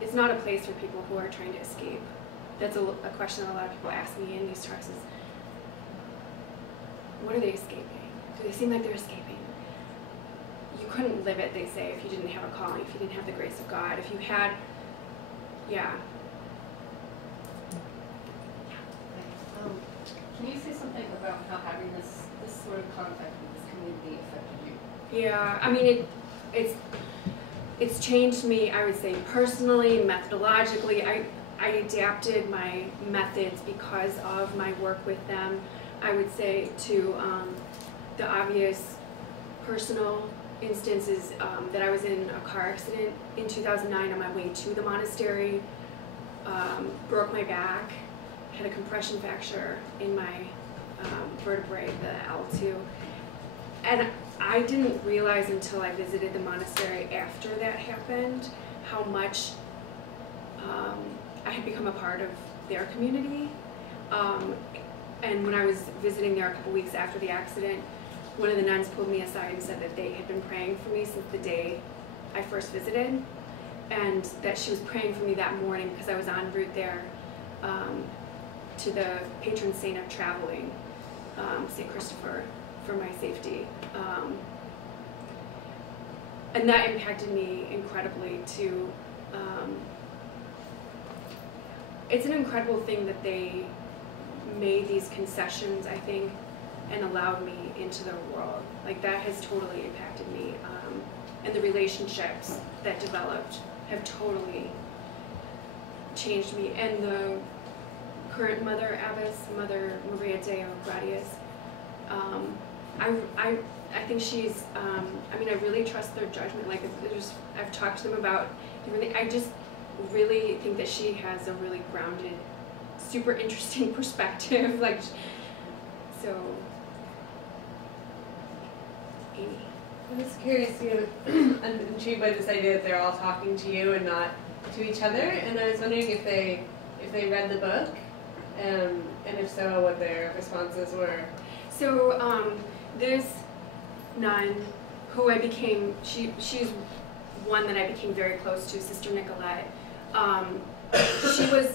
it's not a place for people who are trying to escape. That's a question that a lot of people ask me in these talks is, what are they escaping? Do they seem like they're escaping? You couldn't live it, they say, if you didn't have a calling, if you didn't have the grace of God, if you had, yeah. Can you say something about how having this sort of contact with this community affected you? Yeah, I mean, it's changed me, I would say, personally, methodologically. I adapted my methods because of my work with them. I would say to the obvious personal instances that I was in a car accident in 2009 on my way to the monastery, broke my back, had a compression fracture in my vertebrae, the L2. And I didn't realize until I visited the monastery after that happened how much I had become a part of their community. And when I was visiting there a couple weeks after the accident, one of the nuns pulled me aside and said that they had been praying for me since the day I first visited, and that she was praying for me that morning because I was en route there to the patron saint of traveling, St. Christopher, for my safety. And that impacted me incredibly too. It's an incredible thing that they made these concessions, I think, and allowed me into their world. Like, that has totally impacted me. And the relationships that developed have totally changed me. And the current Mother Abbess, Mother Maria Deo Gratias, I think she's, I mean, I really trust their judgment. Like, I've talked to them about everything. I just really think that she has a really grounded, super interesting perspective. Like, so, Amy. I'm just curious, I'm intrigued by this idea that they're all talking to you and not to each other, and I was wondering if they read the book, and if so, what their responses were. So, this nun, who I became, she's one that I became very close to, Sister Nicolette.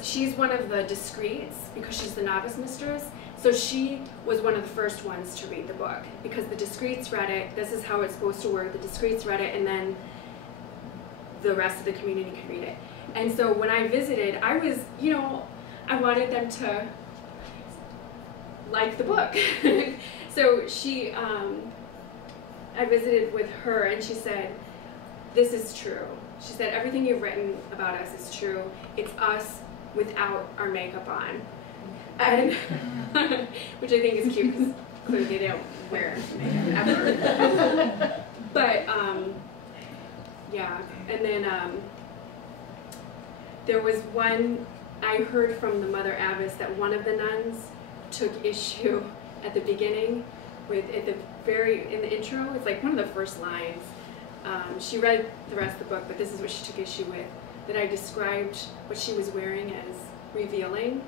She's one of the discreets because she's the novice mistress. So she was one of the first ones to read the book because the discreets read it. This is how it's supposed to work. The discreets read it, and then the rest of the community could read it. And so when I visited, I was, I wanted them to like the book. So I visited with her, and she said, "This is true." She said, "Everything you've written about us is true. It's us without our makeup on." And which I think is cute because clearly they don't wear makeup ever. But yeah, and then there was one, I heard from the Mother Abbess that one of the nuns took issue at the beginning with, in the intro, it's like one of the first lines. She read the rest of the book, but this is what she took issue with, that I described what she was wearing as revealing.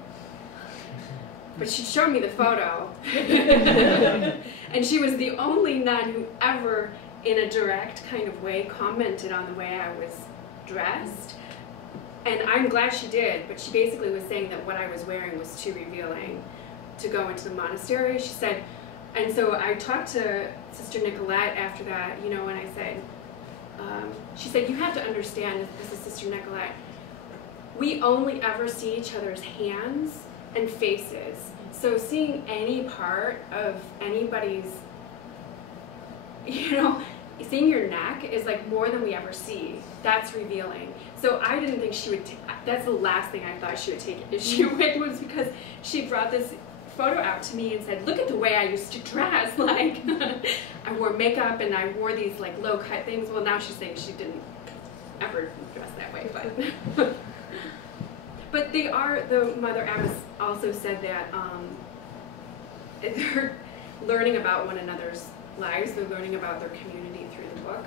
But she showed me the photo. And she was the only nun who ever, in a direct kind of way, commented on the way I was dressed. And I'm glad she did, but she basically was saying that what I was wearing was too revealing to go into the monastery. She said, and so I talked to Sister Nicolette after that, and I said, she said, "You have to understand, this is Sister Nicolette, we only ever see each other's hands and faces. So seeing any part of anybody's, seeing your neck is like more than we ever see. That's revealing." So I didn't think she would, that's the last thing I thought she would take issue with, was because she brought this photo out to me and said, "Look at the way I used to dress, like I wore makeup and I wore these like low cut things." Well, now she's saying she didn't ever dress that way, but but the Mother Abbess also said that they're learning about one another's lives, they're learning about their community through the book.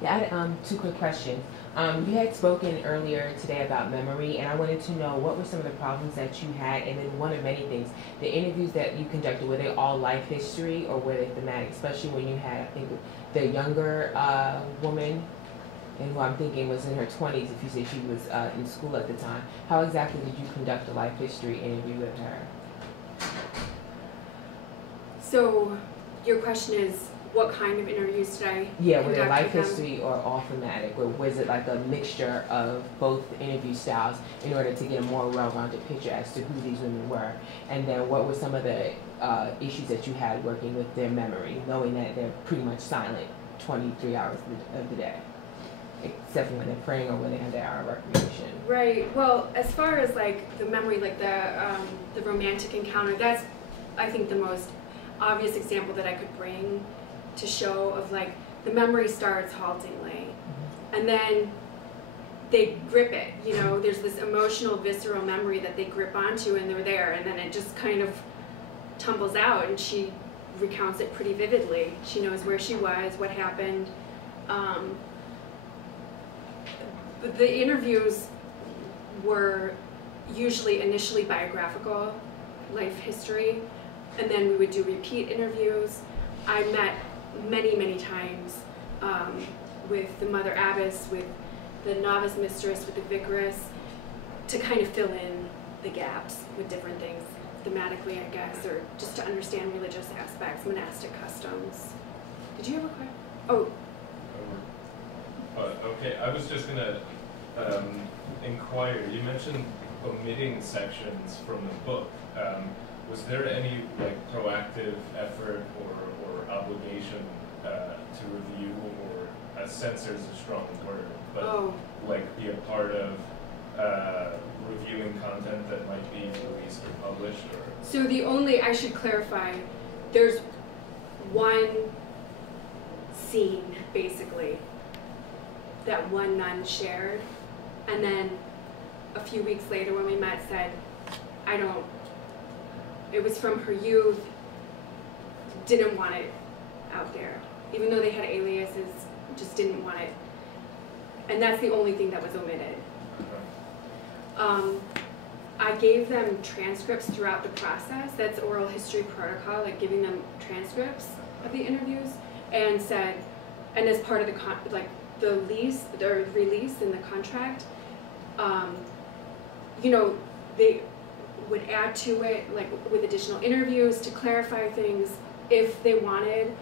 Yeah, I had 2 quick questions. You had spoken earlier today about memory, and I wanted to know what were some of the problems that you had, and then one of many things, the interviews that you conducted, were they all life history or were they thematic, especially when you had, I think, the younger woman, and who I'm thinking was in her 20s, if you say she was in school at the time. How exactly did you conduct a life history interview with her? So your question is, what kind of interviews did I Yeah, conduct were they life with them? history or all thematic? Or was it like a mixture of both interview styles in order to get a more well-rounded picture as to who these women were? And then what were some of the issues that you had working with their memory, knowing that they're pretty much silent 23 hours of the day, except for when they're praying or when they have their hour of recreation? Right. Well, as far as like the memory, like the romantic encounter, that's, I think, the most obvious example that I could bring to show of like the memory starts haltingly, and then they grip it. There's this emotional, visceral memory that they grip onto, and they're there, and then it just kind of tumbles out, and she recounts it pretty vividly. She knows where she was, what happened. The interviews were usually initially biographical, life history, and then we would do repeat interviews. I met many, many times with the Mother Abbess, with the novice mistress, with the vicaress, to kind of fill in the gaps with different things, thematically, I guess, or just to understand religious aspects, monastic customs. Did you have a question? Oh. Okay, I was just going to inquire. You mentioned omitting sections from the book. Was there any proactive effort or obligation to review, or censor is a strong word, but be a part of reviewing content that might be released or published? Or? So I should clarify, there's one scene, basically, that one nun shared, and then a few weeks later when we met said, it was from her youth, didn't want it out there. Even though they had aliases, just didn't want it. And that's the only thing that was omitted. I gave them transcripts throughout the process. That's oral history protocol, like giving them transcripts of the interviews, and said, and as part of the lease, the release in the contract, would add to it, like with additional interviews to clarify things if they wanted.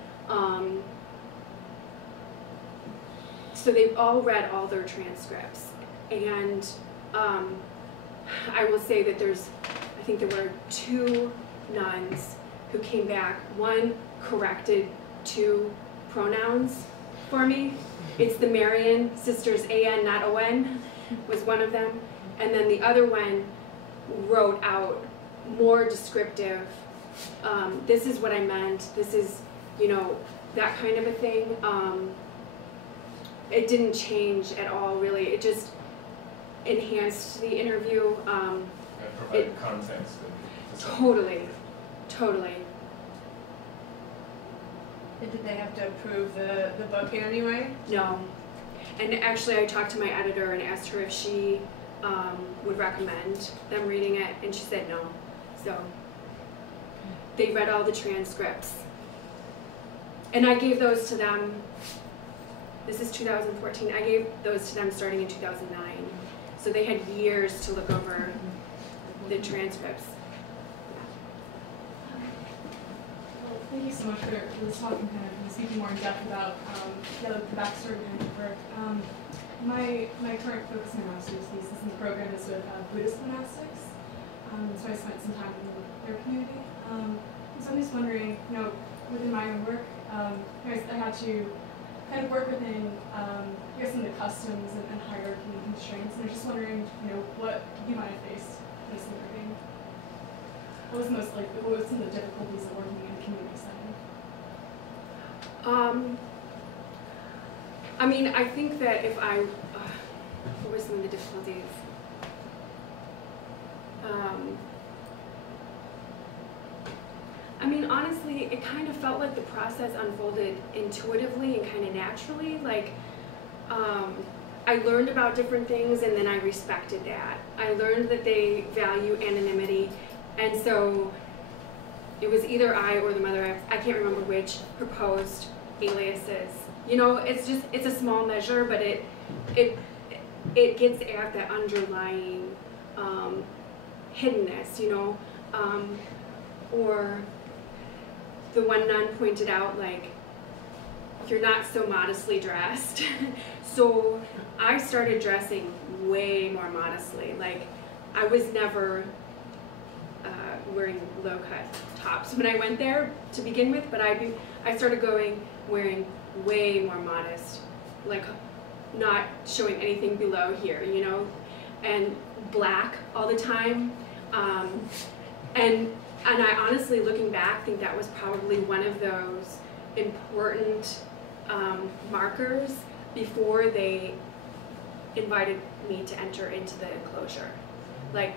So they've all read all their transcripts, and I will say that I think there were 2 nuns who came back. One corrected 2 pronouns for me. It's the Marian sisters, A-N, not O-N, was one of them. And then the other one wrote out more descriptive, this is what I meant, this is, you know, that kind of a thing. It didn't change at all, really. It just enhanced the interview. And provided context. Totally. And did they have to approve the book in any way? No. And actually, I talked to my editor and asked her if she would recommend them reading it, and she said no. So they read all the transcripts. And I gave those to them, this is 2014, I gave those to them starting in 2009. So they had years to look over the transcripts. Well, thank you so much for this talk and kind of speaking more in depth about the backstory behind the work. My current focus in my master's thesis in the program is with Buddhist monastics. So I spent some time in their community. So I'm just wondering, you know, within my own work, I had to kind of work within, I guess, some of the customs and hierarchy and constraints. And I was just wondering, you know, what you might have faced in this working. What was some of the difficulties of working in a community setting? I mean, I think that if what were some of the difficulties? I mean, honestly, it kind of felt like the process unfolded intuitively and kind of naturally. Like, I learned about different things and then I respected that. I learned that they value anonymity, and so it was either I or the mother, I can't remember which, proposed aliases. You know, it's a small measure, but it gets at that underlying hiddenness, you know, or the one nun pointed out, like, you're not so modestly dressed. So I started dressing way more modestly. Like, I was never wearing low-cut tops when I went there to begin with, but I started wearing way more modest, like not showing anything below here, you know, and black all the time. And I honestly, looking back, think that was probably one of those important markers before they invited me to enter into the enclosure. Like,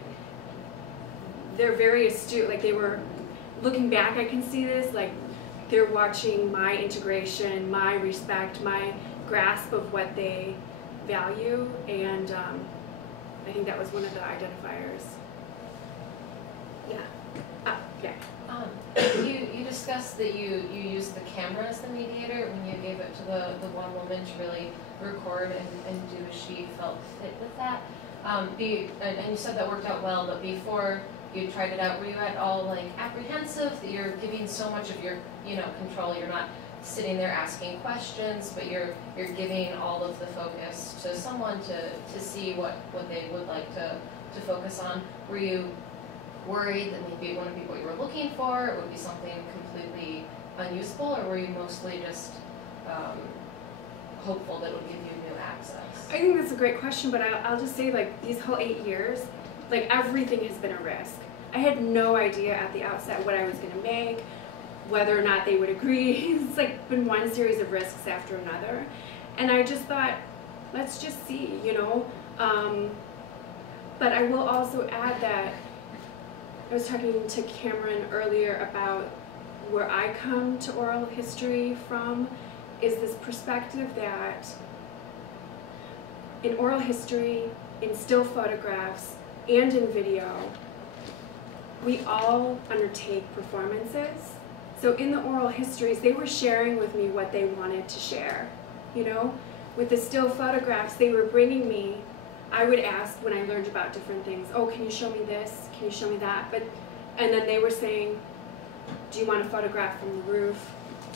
they're very astute. Like, they were, looking back, I can see this, like, they're watching my integration, my respect, my grasp of what they value, and I think that was one of the identifiers. Yeah. You discussed that you used the camera as the mediator when you gave it to the one woman to really record and do as she felt fit with that. And you said that worked out well, but before you tried it out, were you at all like apprehensive that you're giving so much of your control? You're not sitting there asking questions, but you're giving all of the focus to someone to see what they would like to focus on. Were you worried that maybe it wouldn't be what you were looking for, it would be something completely unuseful, or were you mostly just hopeful that it would give you new access? I think that's a great question, but I'll just say, like, these whole 8 years, like, everything has been a risk. I had no idea at the outset what I was going to make, whether or not they would agree. It's like been one series of risks after another, and I just thought, let's just see, you know. But I will also add that I was talking to Cameron earlier about where I come to oral history from, is this perspective that in oral history, in still photographs, and in video, we all undertake performances. So in the oral histories, they were sharing with me what they wanted to share, you know? With the still photographs, they were bringing me I would ask when I learned about different things, oh, can you show me this? Can you show me that? And then they were saying, do you want a photograph from the roof?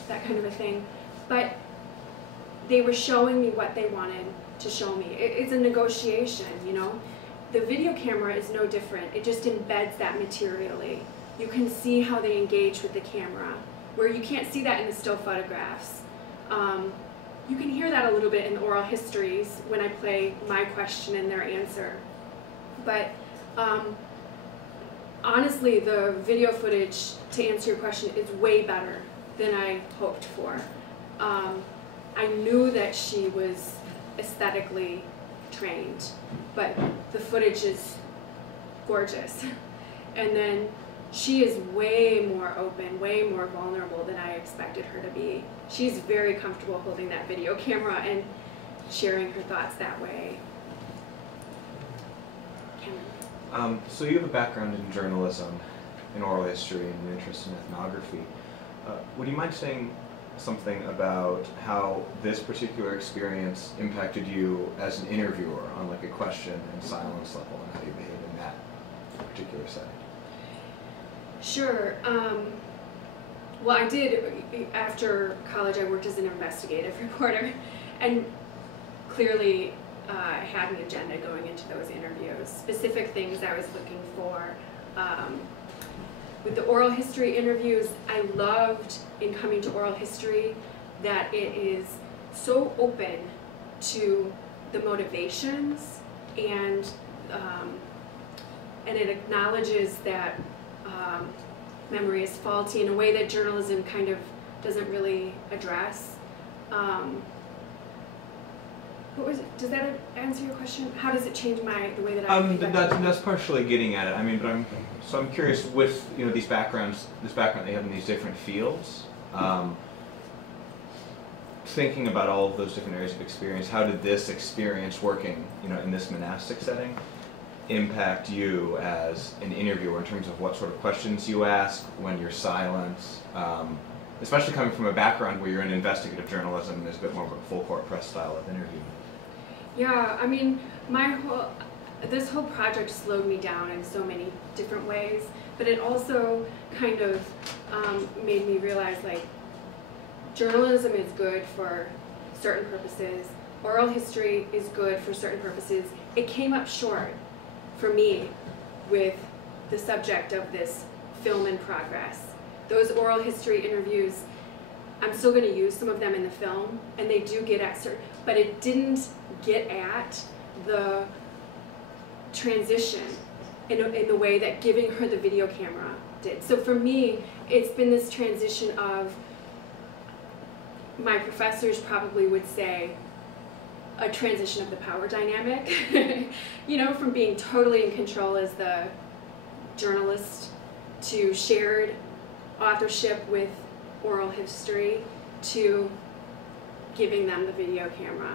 That kind of a thing. But they were showing me what they wanted to show me. It's a negotiation, you know? The video camera is no different. It just embeds that materially. You can see how they engage with the camera, where you can't see that in the still photographs. You can hear that a little bit in the oral histories when I play my question and their answer. But honestly, the video footage, to answer your question, is way better than I hoped for. I knew that she was aesthetically trained, but the footage is gorgeous. And then she is way more open, way more vulnerable than I expected her to be. She's very comfortable holding that video camera and sharing her thoughts that way. Cameron. So you have a background in journalism, in oral history, and an interest in ethnography. Would you mind saying something about how this particular experience impacted you as an interviewer on like a question and silence level, and how you behave in that particular setting? Sure. Well, I did, after college, I worked as an investigative reporter, and clearly had an agenda going into those interviews, specific things I was looking for. With the oral history interviews, I loved, in coming to oral history, that it is so open to the motivations, and it acknowledges that memory is faulty in a way that journalism kind of doesn't really address. What was it? Does that answer your question? How does it change the way that I think that's partially getting at it. I mean, but I'm curious with these backgrounds, this background they have in these different fields. Thinking about all of those different areas of experience, how did this experience working, in this monastic setting, impact you as an interviewer in terms of what sort of questions you ask when you're silent, especially coming from a background where you're in investigative journalism and there's a bit more of a full court press style of interview? Yeah, I mean, this whole project slowed me down in so many different ways, but it also kind of made me realize, like, journalism is good for certain purposes, oral history is good for certain purposes. It came up short for me with the subject of this film in progress. Those oral history interviews, I'm still going to use some of them in the film, and they do get at certain, but it didn't get at the transition in the way that giving her the video camera did. So for me, it's been this transition of, my professors probably would say, a transition of the power dynamic, from being totally in control as the journalist to shared authorship with oral history to giving them the video camera.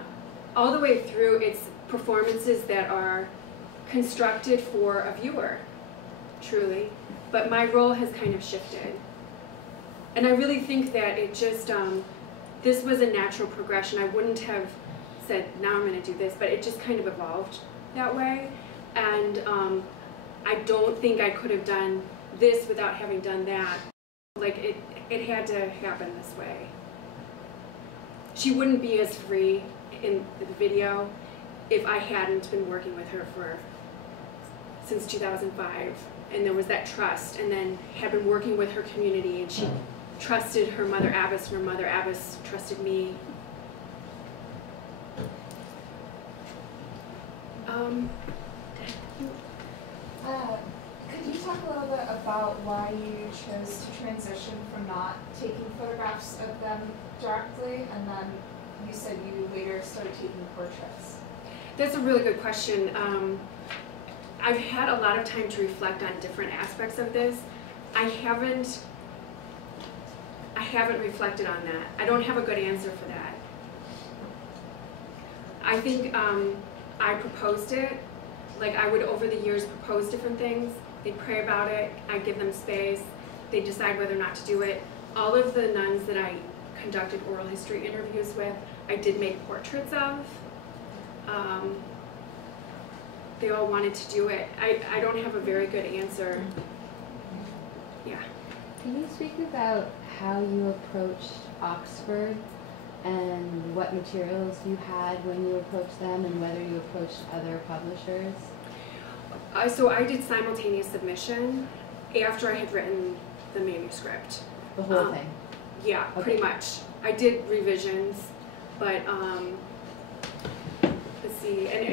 All the way through, it's performances that are constructed for a viewer, truly, but my role has kind of shifted. And I really think that it just, this was a natural progression. I wouldn't have said, now I'm going to do this, but it just kind of evolved that way. And I don't think I could have done this without having done that. Like, it had to happen this way. She wouldn't be as free in the video if I hadn't been working with her since 2005. And there was that trust, and then had been working with her community, and she trusted her mother Abbess, and her mother Abbess trusted me. Could you talk a little bit about why you chose to transition from not taking photographs of them directly, and then you said you later started taking portraits? That's a really good question. I've had a lot of time to reflect on different aspects of this. I haven't reflected on that. I don't have a good answer for that. I think I proposed it. Like, I would, over the years, propose different things. They'd pray about it. I'd give them space. They'd decide whether or not to do it. All of the nuns that I conducted oral history interviews with, I did make portraits of. they all wanted to do it. I don't have a very good answer. Yeah. Can you speak about how you approached Oxford and what materials you had when you approached them and whether you approached other publishers? So I did simultaneous submission after I had written the manuscript. The whole thing? Yeah, Okay. pretty much. I did revisions, but let's see, and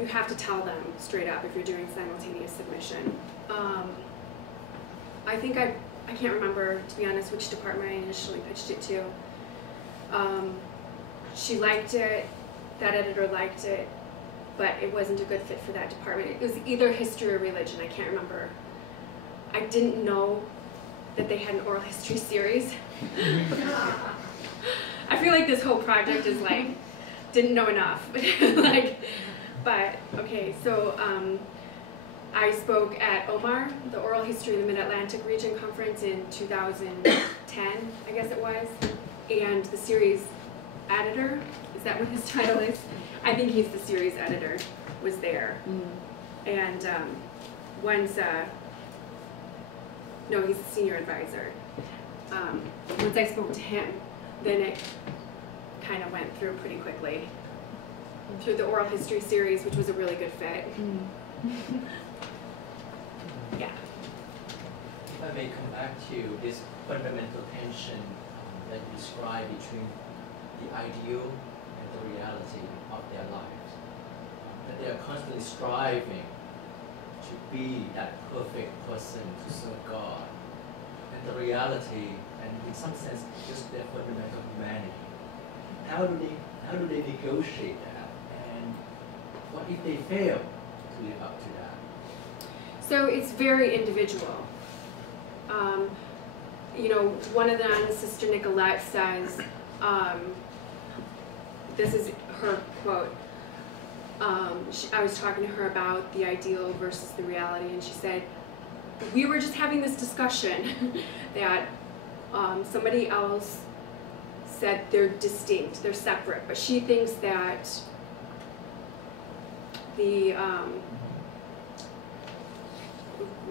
you have to tell them straight up if you're doing simultaneous submission. I think I can't remember, to be honest, which department I initially pitched it to. She liked it, that editor liked it, but it wasn't a good fit for that department. It was either history or religion, I can't remember. I didn't know that they had an oral history series. I feel like this whole project is like, didn't know enough. But okay, so I spoke at OMAR, the Oral History of the Mid-Atlantic Region Conference in 2010, I guess it was. And the series editor, is that what his title is? I think he's the series editor, was there. And once, no, he's the senior advisor. Once I spoke to him, then it kind of went through pretty quickly. Through the oral history series, which was a really good fit. Yeah. If I may come back to this fundamental tension that you describe between the ideal and the reality of their lives. That they are constantly striving to be that perfect person to serve God. And the reality, and in some sense, just their fundamental humanity. How do they negotiate that? And what if they fail to live up to that? So it's very individual. You know, one of the nuns, Sister Nicolette, says, this is her quote, I was talking to her about the ideal versus the reality, and she said, we were just having this discussion that somebody else said they're distinct, they're separate, but she thinks that the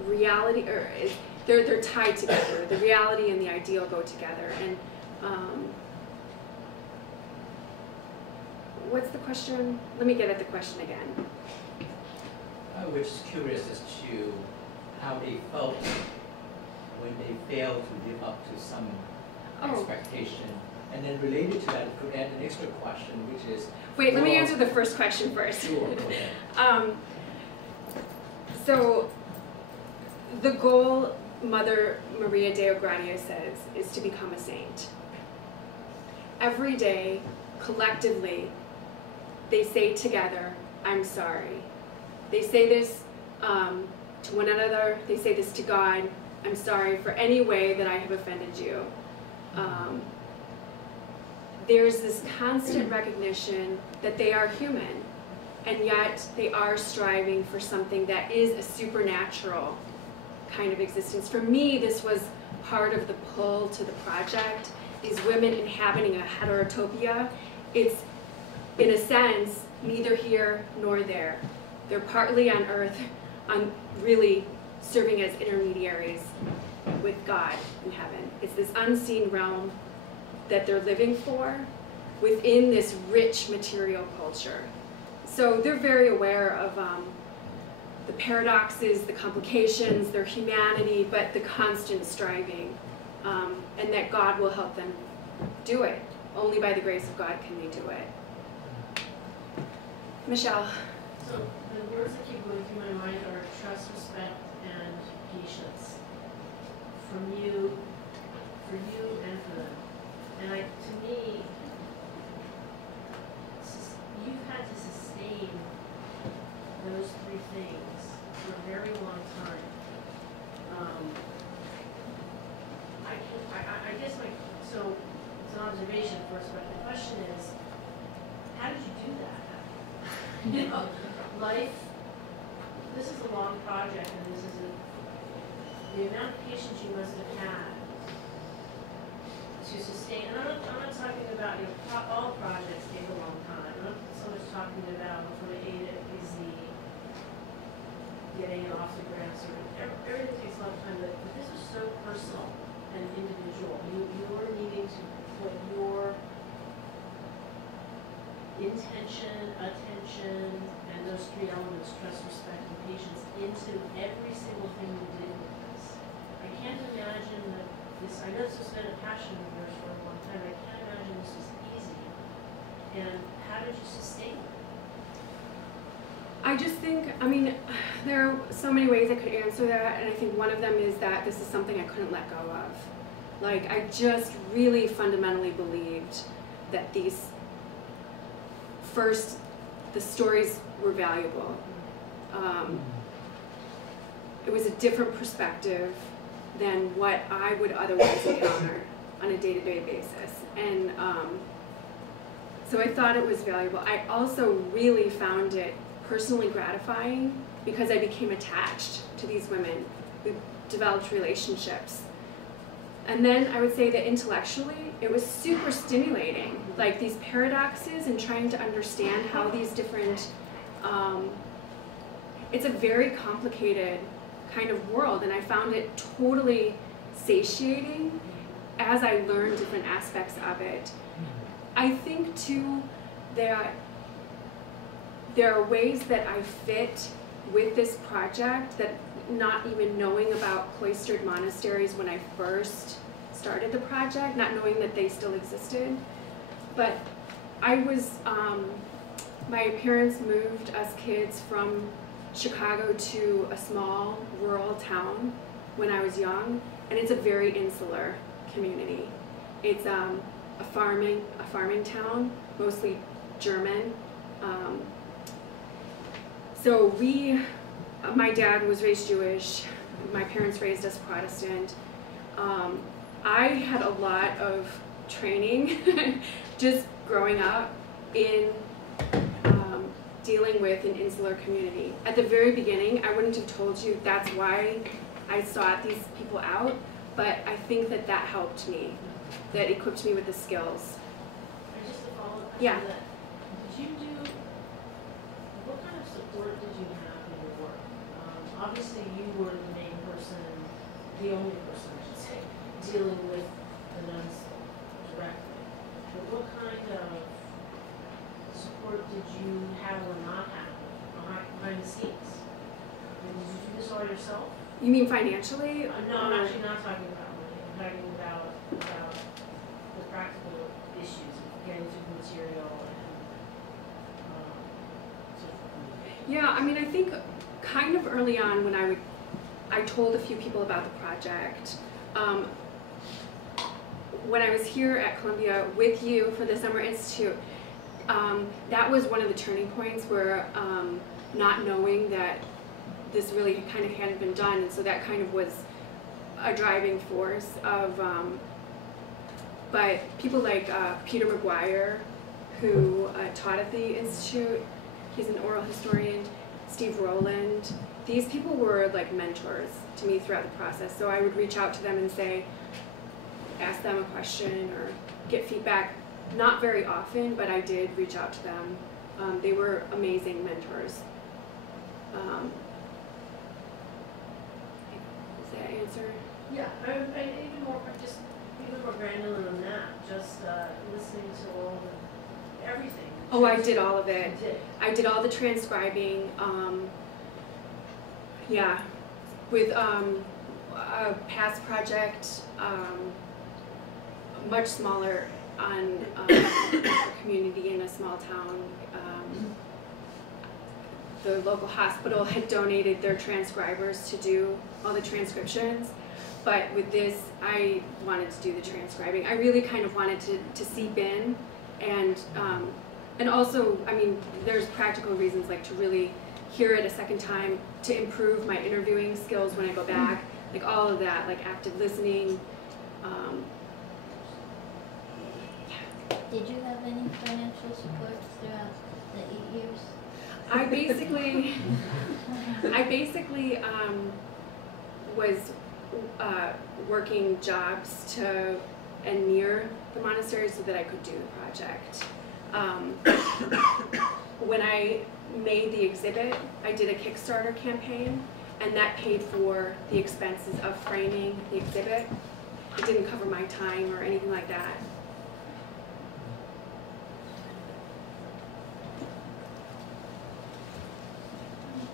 reality, or they're tied together. The reality and the ideal go together. And what's the question? Let me get at the question again. I was just curious as to how they felt when they failed to live up to some expectation. And then related to that, it could add an extra question, which is... Wait, let me answer the first question first. Sure, go ahead. So the goal Mother Maria Deo Gratia says is to become a saint. Every day, collectively, they say together, I'm sorry. They say this to one another, they say this to God, I'm sorry for any way that I have offended you. There's this constant recognition that they are human, and yet they are striving for something that is a supernatural kind of existence. For me, this was part of the pull to the project. These women inhabiting a heterotopia, it's, in a sense, neither here nor there. They're partly on earth, really serving as intermediaries with God in heaven. It's this unseen realm that they're living for within this rich material culture. So they're very aware of the paradoxes, the complications, their humanity, but the constant striving, and that God will help them do it. Only by the grace of God can they do it. Michelle. So the words that keep going through my mind are trust, respect, and patience. From you, for you, and for them. And to me, you've had to sustain those three things for a very long time. I guess so it's an observation first, but the question is, how did you do that? You know, life, this is a long project, and this is the amount of patience you must have had to sustain, and I'm not talking about, all projects take a long time. I'm not so much talking about from A to Z, off the grants, or everything takes a lot of time, but this is so personal and individual. You're needing to put your intention, attention, and those three elements, trust, respect, and patience, into every single thing you did with this. I can't imagine that this, I know this has been a passion of yours for a long time, I can't imagine this was easy. And how did you sustain it? I just think, I mean, there are so many ways I could answer that, and I think one of them is that this is something I couldn't let go of. Like, I just really fundamentally believed that the stories were valuable. It was a different perspective than what I would otherwise encounter on a day-to-day basis. And so I thought it was valuable. I also really found it personally gratifying because I became attached to these women. We developed relationships. And then I would say that intellectually, it was super stimulating. Like these paradoxes and trying to understand how these different, it's a very complicated kind of world, and I found it totally satiating as I learned different aspects of it. I think too that there are ways that I fit with this project that not even knowing about cloistered monasteries when I first started the project, not knowing that they still existed. But I was, my parents moved us kids from Chicago to a small rural town when I was young, and it's a very insular community. It's a farming town, mostly German. So my dad was raised Jewish, my parents raised us Protestant. I had a lot of training just growing up in dealing with an insular community. At the very beginning, I wouldn't have told you that's why I sought these people out, but I think that that helped me, that equipped me with the skills. Just to follow up, yeah. What kind of support did you have in your work? Obviously, you were the main person, the only person, I should say, dealing with the nuns directly. But what kind of support did you have or not have behind the scenes? Did you do this all yourself? You mean financially? No, I'm actually not talking about money. I'm talking about the practical issues of getting through the material and so forth. Yeah, I mean, I think kind of early on when I told a few people about the project. When I was here at Columbia with you for the Summer Institute, that was one of the turning points where not knowing that this really kind of hadn't been done, and so that kind of was a driving force of, but people like Peter McGuire, who taught at the Institute, he's an oral historian, Steve Rowland, these people were like mentors to me throughout the process. So I would reach out to them and say, ask them a question or get feedback. Not very often, but I did reach out to them. They were amazing mentors. Does that answer? Yeah, and even more granular than that. Just listening to all the everything. Oh, I did all of it. You did. I did all the transcribing. Yeah, with a past project, much smaller on a community in a small town. The local hospital had donated their transcribers to do all the transcriptions, but with this, I wanted to do the transcribing. I really kind of wanted to seep in, and also, I mean, there's practical reasons, like to really hear it a second time, to improve my interviewing skills when I go back, like all of that, like active listening. Did you have any financial support throughout the 8 years? I basically was working jobs to and near the monastery so that I could do the project. When I made the exhibit, I did a Kickstarter campaign, and that paid for the expenses of framing the exhibit. It didn't cover my time or anything like that.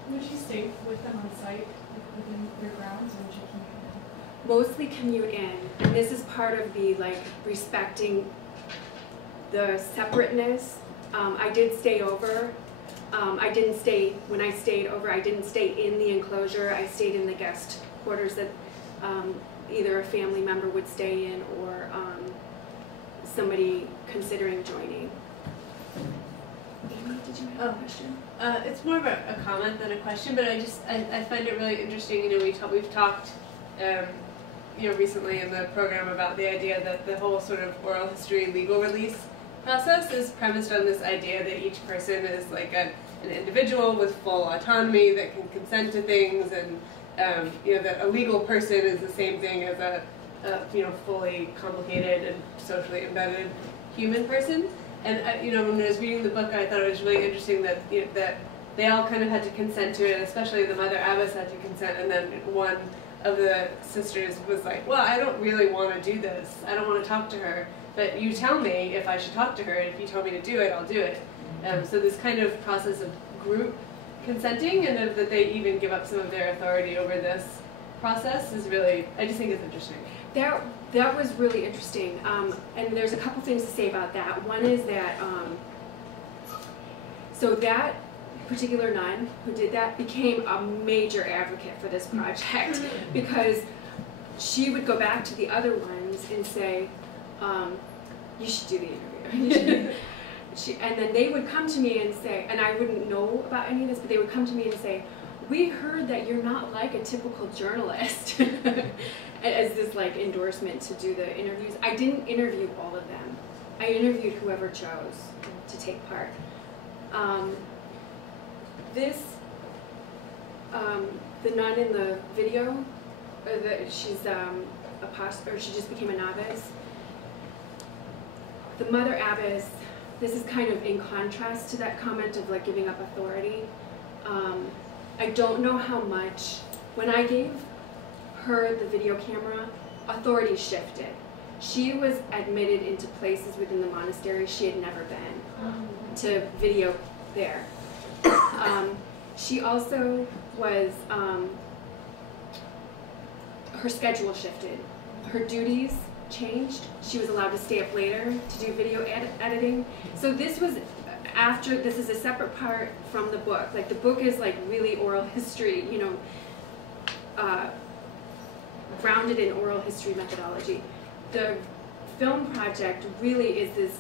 Would you stay with them on site within your grounds, or would you commute in? Mostly commute in, and this is part of the respecting the separateness. I did stay over. I didn't stay, when I stayed over, I didn't stay in the enclosure. I stayed in the guest quarters that either a family member would stay in or somebody considering joining. Amy, did you have a question? It's more of a comment than a question, but I find it really interesting. You know, we've talked, recently in the program about the idea that the whole sort of oral history legal release process is premised on this idea that each person is like an individual with full autonomy that can consent to things, and that a legal person is the same thing as a fully complicated and socially embedded human person. And when I was reading the book, I thought it was really interesting that that they all kind of had to consent to it, especially the mother abbess had to consent, and then one of the sisters was like, well, I don't really want to do this. I don't want to talk to her, but you tell me if I should talk to her, and if you told me to do it, I'll do it. So this kind of process of group consenting, and that they even give up some of their authority over this process is really, I just think it's interesting. That was really interesting, and there's a couple things to say about that. One is that, so that particular nun who did that became a major advocate for this project, because she would go back to the other ones and say, you should do the interview. And then they would come to me and say, and I wouldn't know about any of this, but they would come to me and say, we heard that you're not like a typical journalist, as this endorsement to do the interviews. I didn't interview all of them. I interviewed whoever chose to take part. The nun in the video, she's she just became a novice. The mother abbess, this is kind of in contrast to that comment of giving up authority. I don't know how much, when I gave her the video camera, authority shifted. She was admitted into places within the monastery she had never been to video there. She also was, her schedule shifted. Her duties changed. She was allowed to stay up later to do video editing. So this was after, this is a separate part from the book. The book is really oral history, grounded in oral history methodology. The film project really is this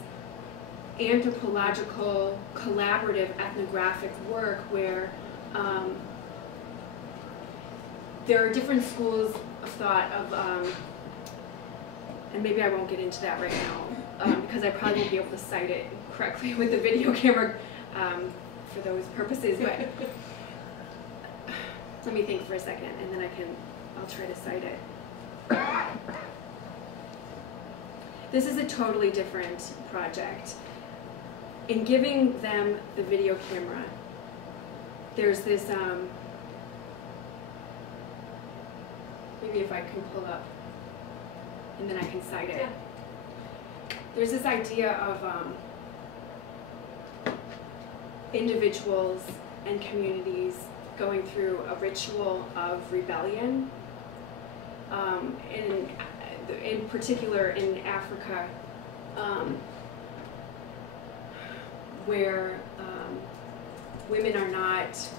anthropological, collaborative, ethnographic work where there are different schools of thought of, and maybe I won't get into that right now, because I probably won't be able to cite it correctly with the video camera for those purposes, but let me think for a second, and then I'll try to cite it. This is a totally different project. In giving them the video camera, there's this, maybe if I can pull up, and then I can cite it. There's this idea of individuals and communities going through a ritual of rebellion. In particular in Africa, where women are not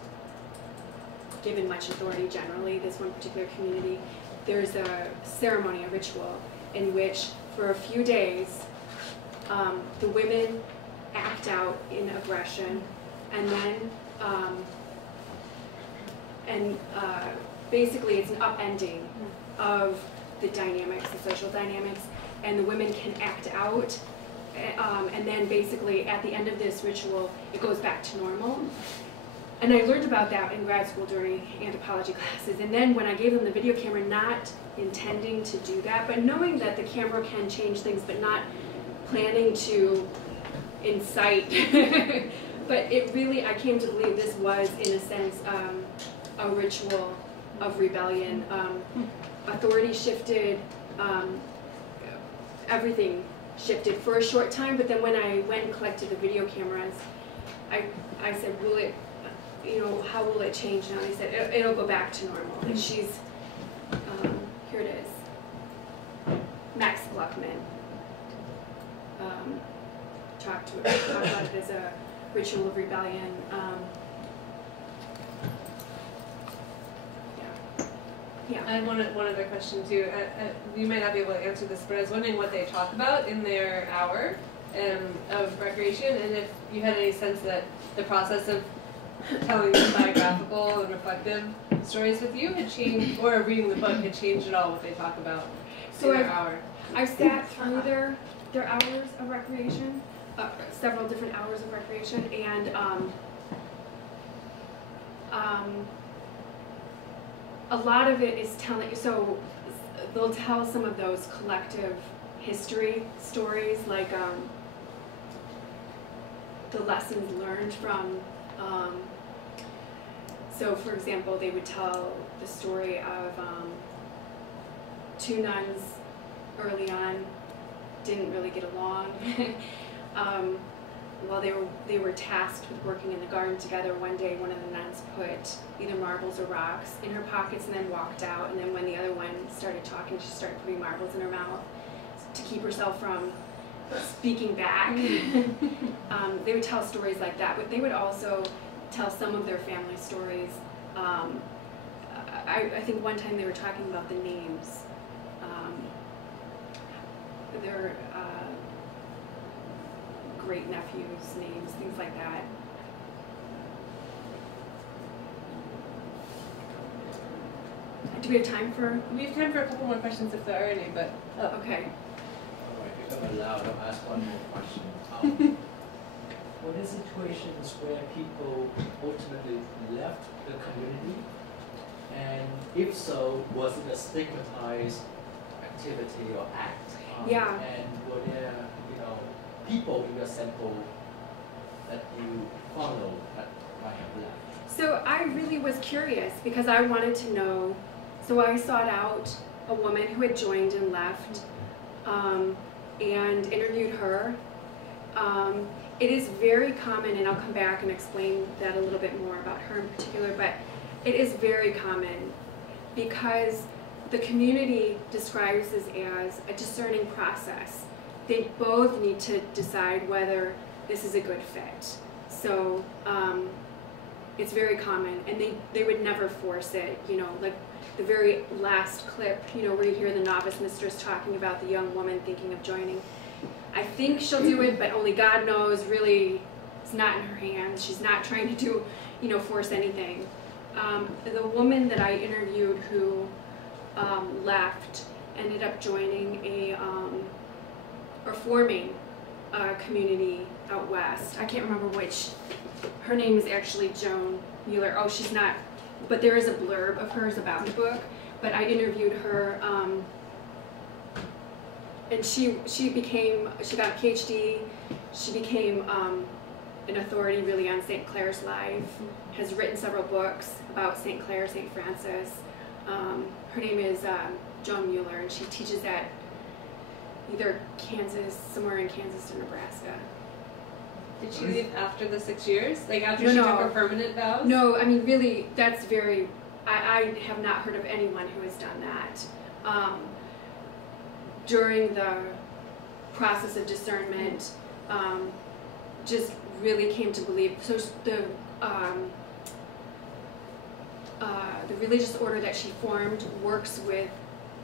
given much authority generally, this one particular community, there's a ceremony, a ritual, in which for a few days the women act out in aggression, and then basically it's an upending of the dynamics, the social dynamics, and the women can act out, and then basically at the end of this ritual it goes back to normal. And I learned about that in grad school during anthropology classes, and then when I gave them the video camera, not intending to do that, but knowing that the camera can change things, but not planning to incite. But it really, I came to believe this was, in a sense, a ritual of rebellion. Authority shifted, everything shifted for a short time, but then when I went and collected the video cameras, I said, will it, you know, how will it change now? They said, it'll go back to normal. And she's, here it is, Max Gluckman. Talked about it as a ritual of rebellion. Yeah. I had one other question too. You might not be able to answer this, but I was wondering what they talk about in their hour of recreation, and if you had any sense that the process of telling biographical and reflective stories with you had changed, or reading the book had changed at all what they talk about in their hour. I've sat through their hours of recreation, several different hours of recreation, and a lot of it is telling, so they'll tell some of those collective history stories, like the lessons learned from, so for example, they would tell the story of two nuns early on didn't really get along. While they were tasked with working in the garden together, one day one of the nuns put either marbles or rocks in her pockets and then walked out, and then when the other one started talking, she started putting marbles in her mouth to keep herself from speaking back. They would tell stories like that, but they would also tell some of their family stories. I think one time they were talking about the names. Their great nephews' names, things like that. Do we have time for? We have time for a couple more questions if there are any, but okay. All right, if I'm allowed, I'll ask one more question. Were there situations where people ultimately left the community? And if so, was it a stigmatized activity or act? Yeah. And were there, you know, people in your sample that you followed that might have left? So I really was curious because I wanted to know. So I sought out a woman who had joined and left, and interviewed her. It is very common, and I'll come back and explain that a little bit more about her in particular, but it is very common because the community describes this as a discerning process. They both need to decide whether this is a good fit. So it's very common, and they would never force it, you know, like the very last clip, you know, where you hear the novice mistress talking about the young woman thinking of joining. I think she'll do it, but only God knows, really, it's not in her hands. She's not trying to do, you know, force anything. The woman that I interviewed who left ended up joining or forming a community out west. I can't remember which. Her name is actually Joan Mueller. Oh, she's not, but there is a blurb of hers about the book. But I interviewed her, and she got a PhD. She became an authority really on St. Clair's life. Has written several books about St. Clair, St. Francis. Her name is Joan Mueller, and she teaches at either Kansas, somewhere in Kansas or Nebraska. Did she leave after the 6 years? Like after she took her permanent vows? No, I mean really, that's very, I have not heard of anyone who has done that. During the process of discernment, just really came to believe, so the religious order that she formed works with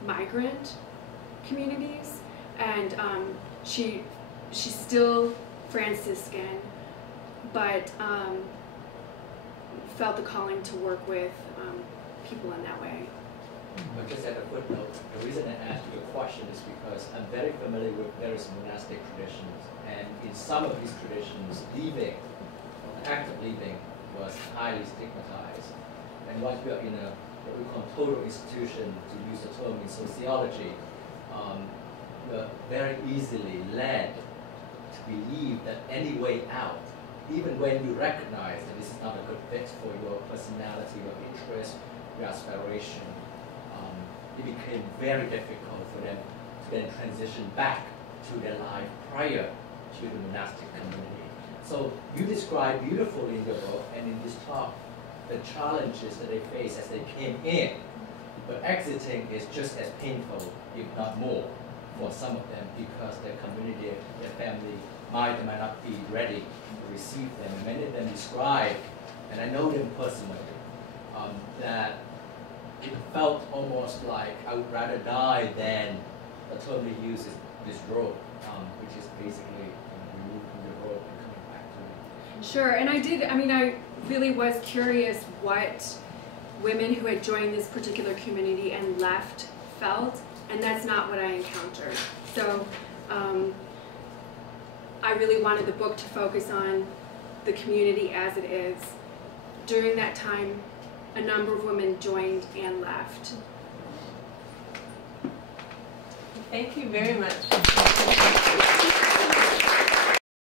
migrant communities, and she's still Franciscan, but felt the calling to work with people in that way. But just at a footnote, the reason I asked you the question is because I'm very familiar with various monastic traditions, and in some of these traditions, leaving, the act of leaving, was highly stigmatized. And once we are in a what we call total institution, to use the term in sociology, we're very easily led to believe that any way out, even when you recognize that this is not a good fit for your personality or interest, reaspiration, it became very difficult for them to then transition back to their life prior to the monastic community. So you describe beautifully in your book and in this talk the challenges that they face as they came in, but exiting is just as painful, if not more, for some of them because their community, their family might or might not be ready to receive them. And many of them describe, and I know them personally, that it felt almost like I would rather die than totally use this road, which is basically removing the road and coming back to it. Sure, and I really was curious what women who had joined this particular community and left felt, and that's not what I encountered. So I really wanted the book to focus on the community as it is. During that time, a number of women joined and left. Thank you very much.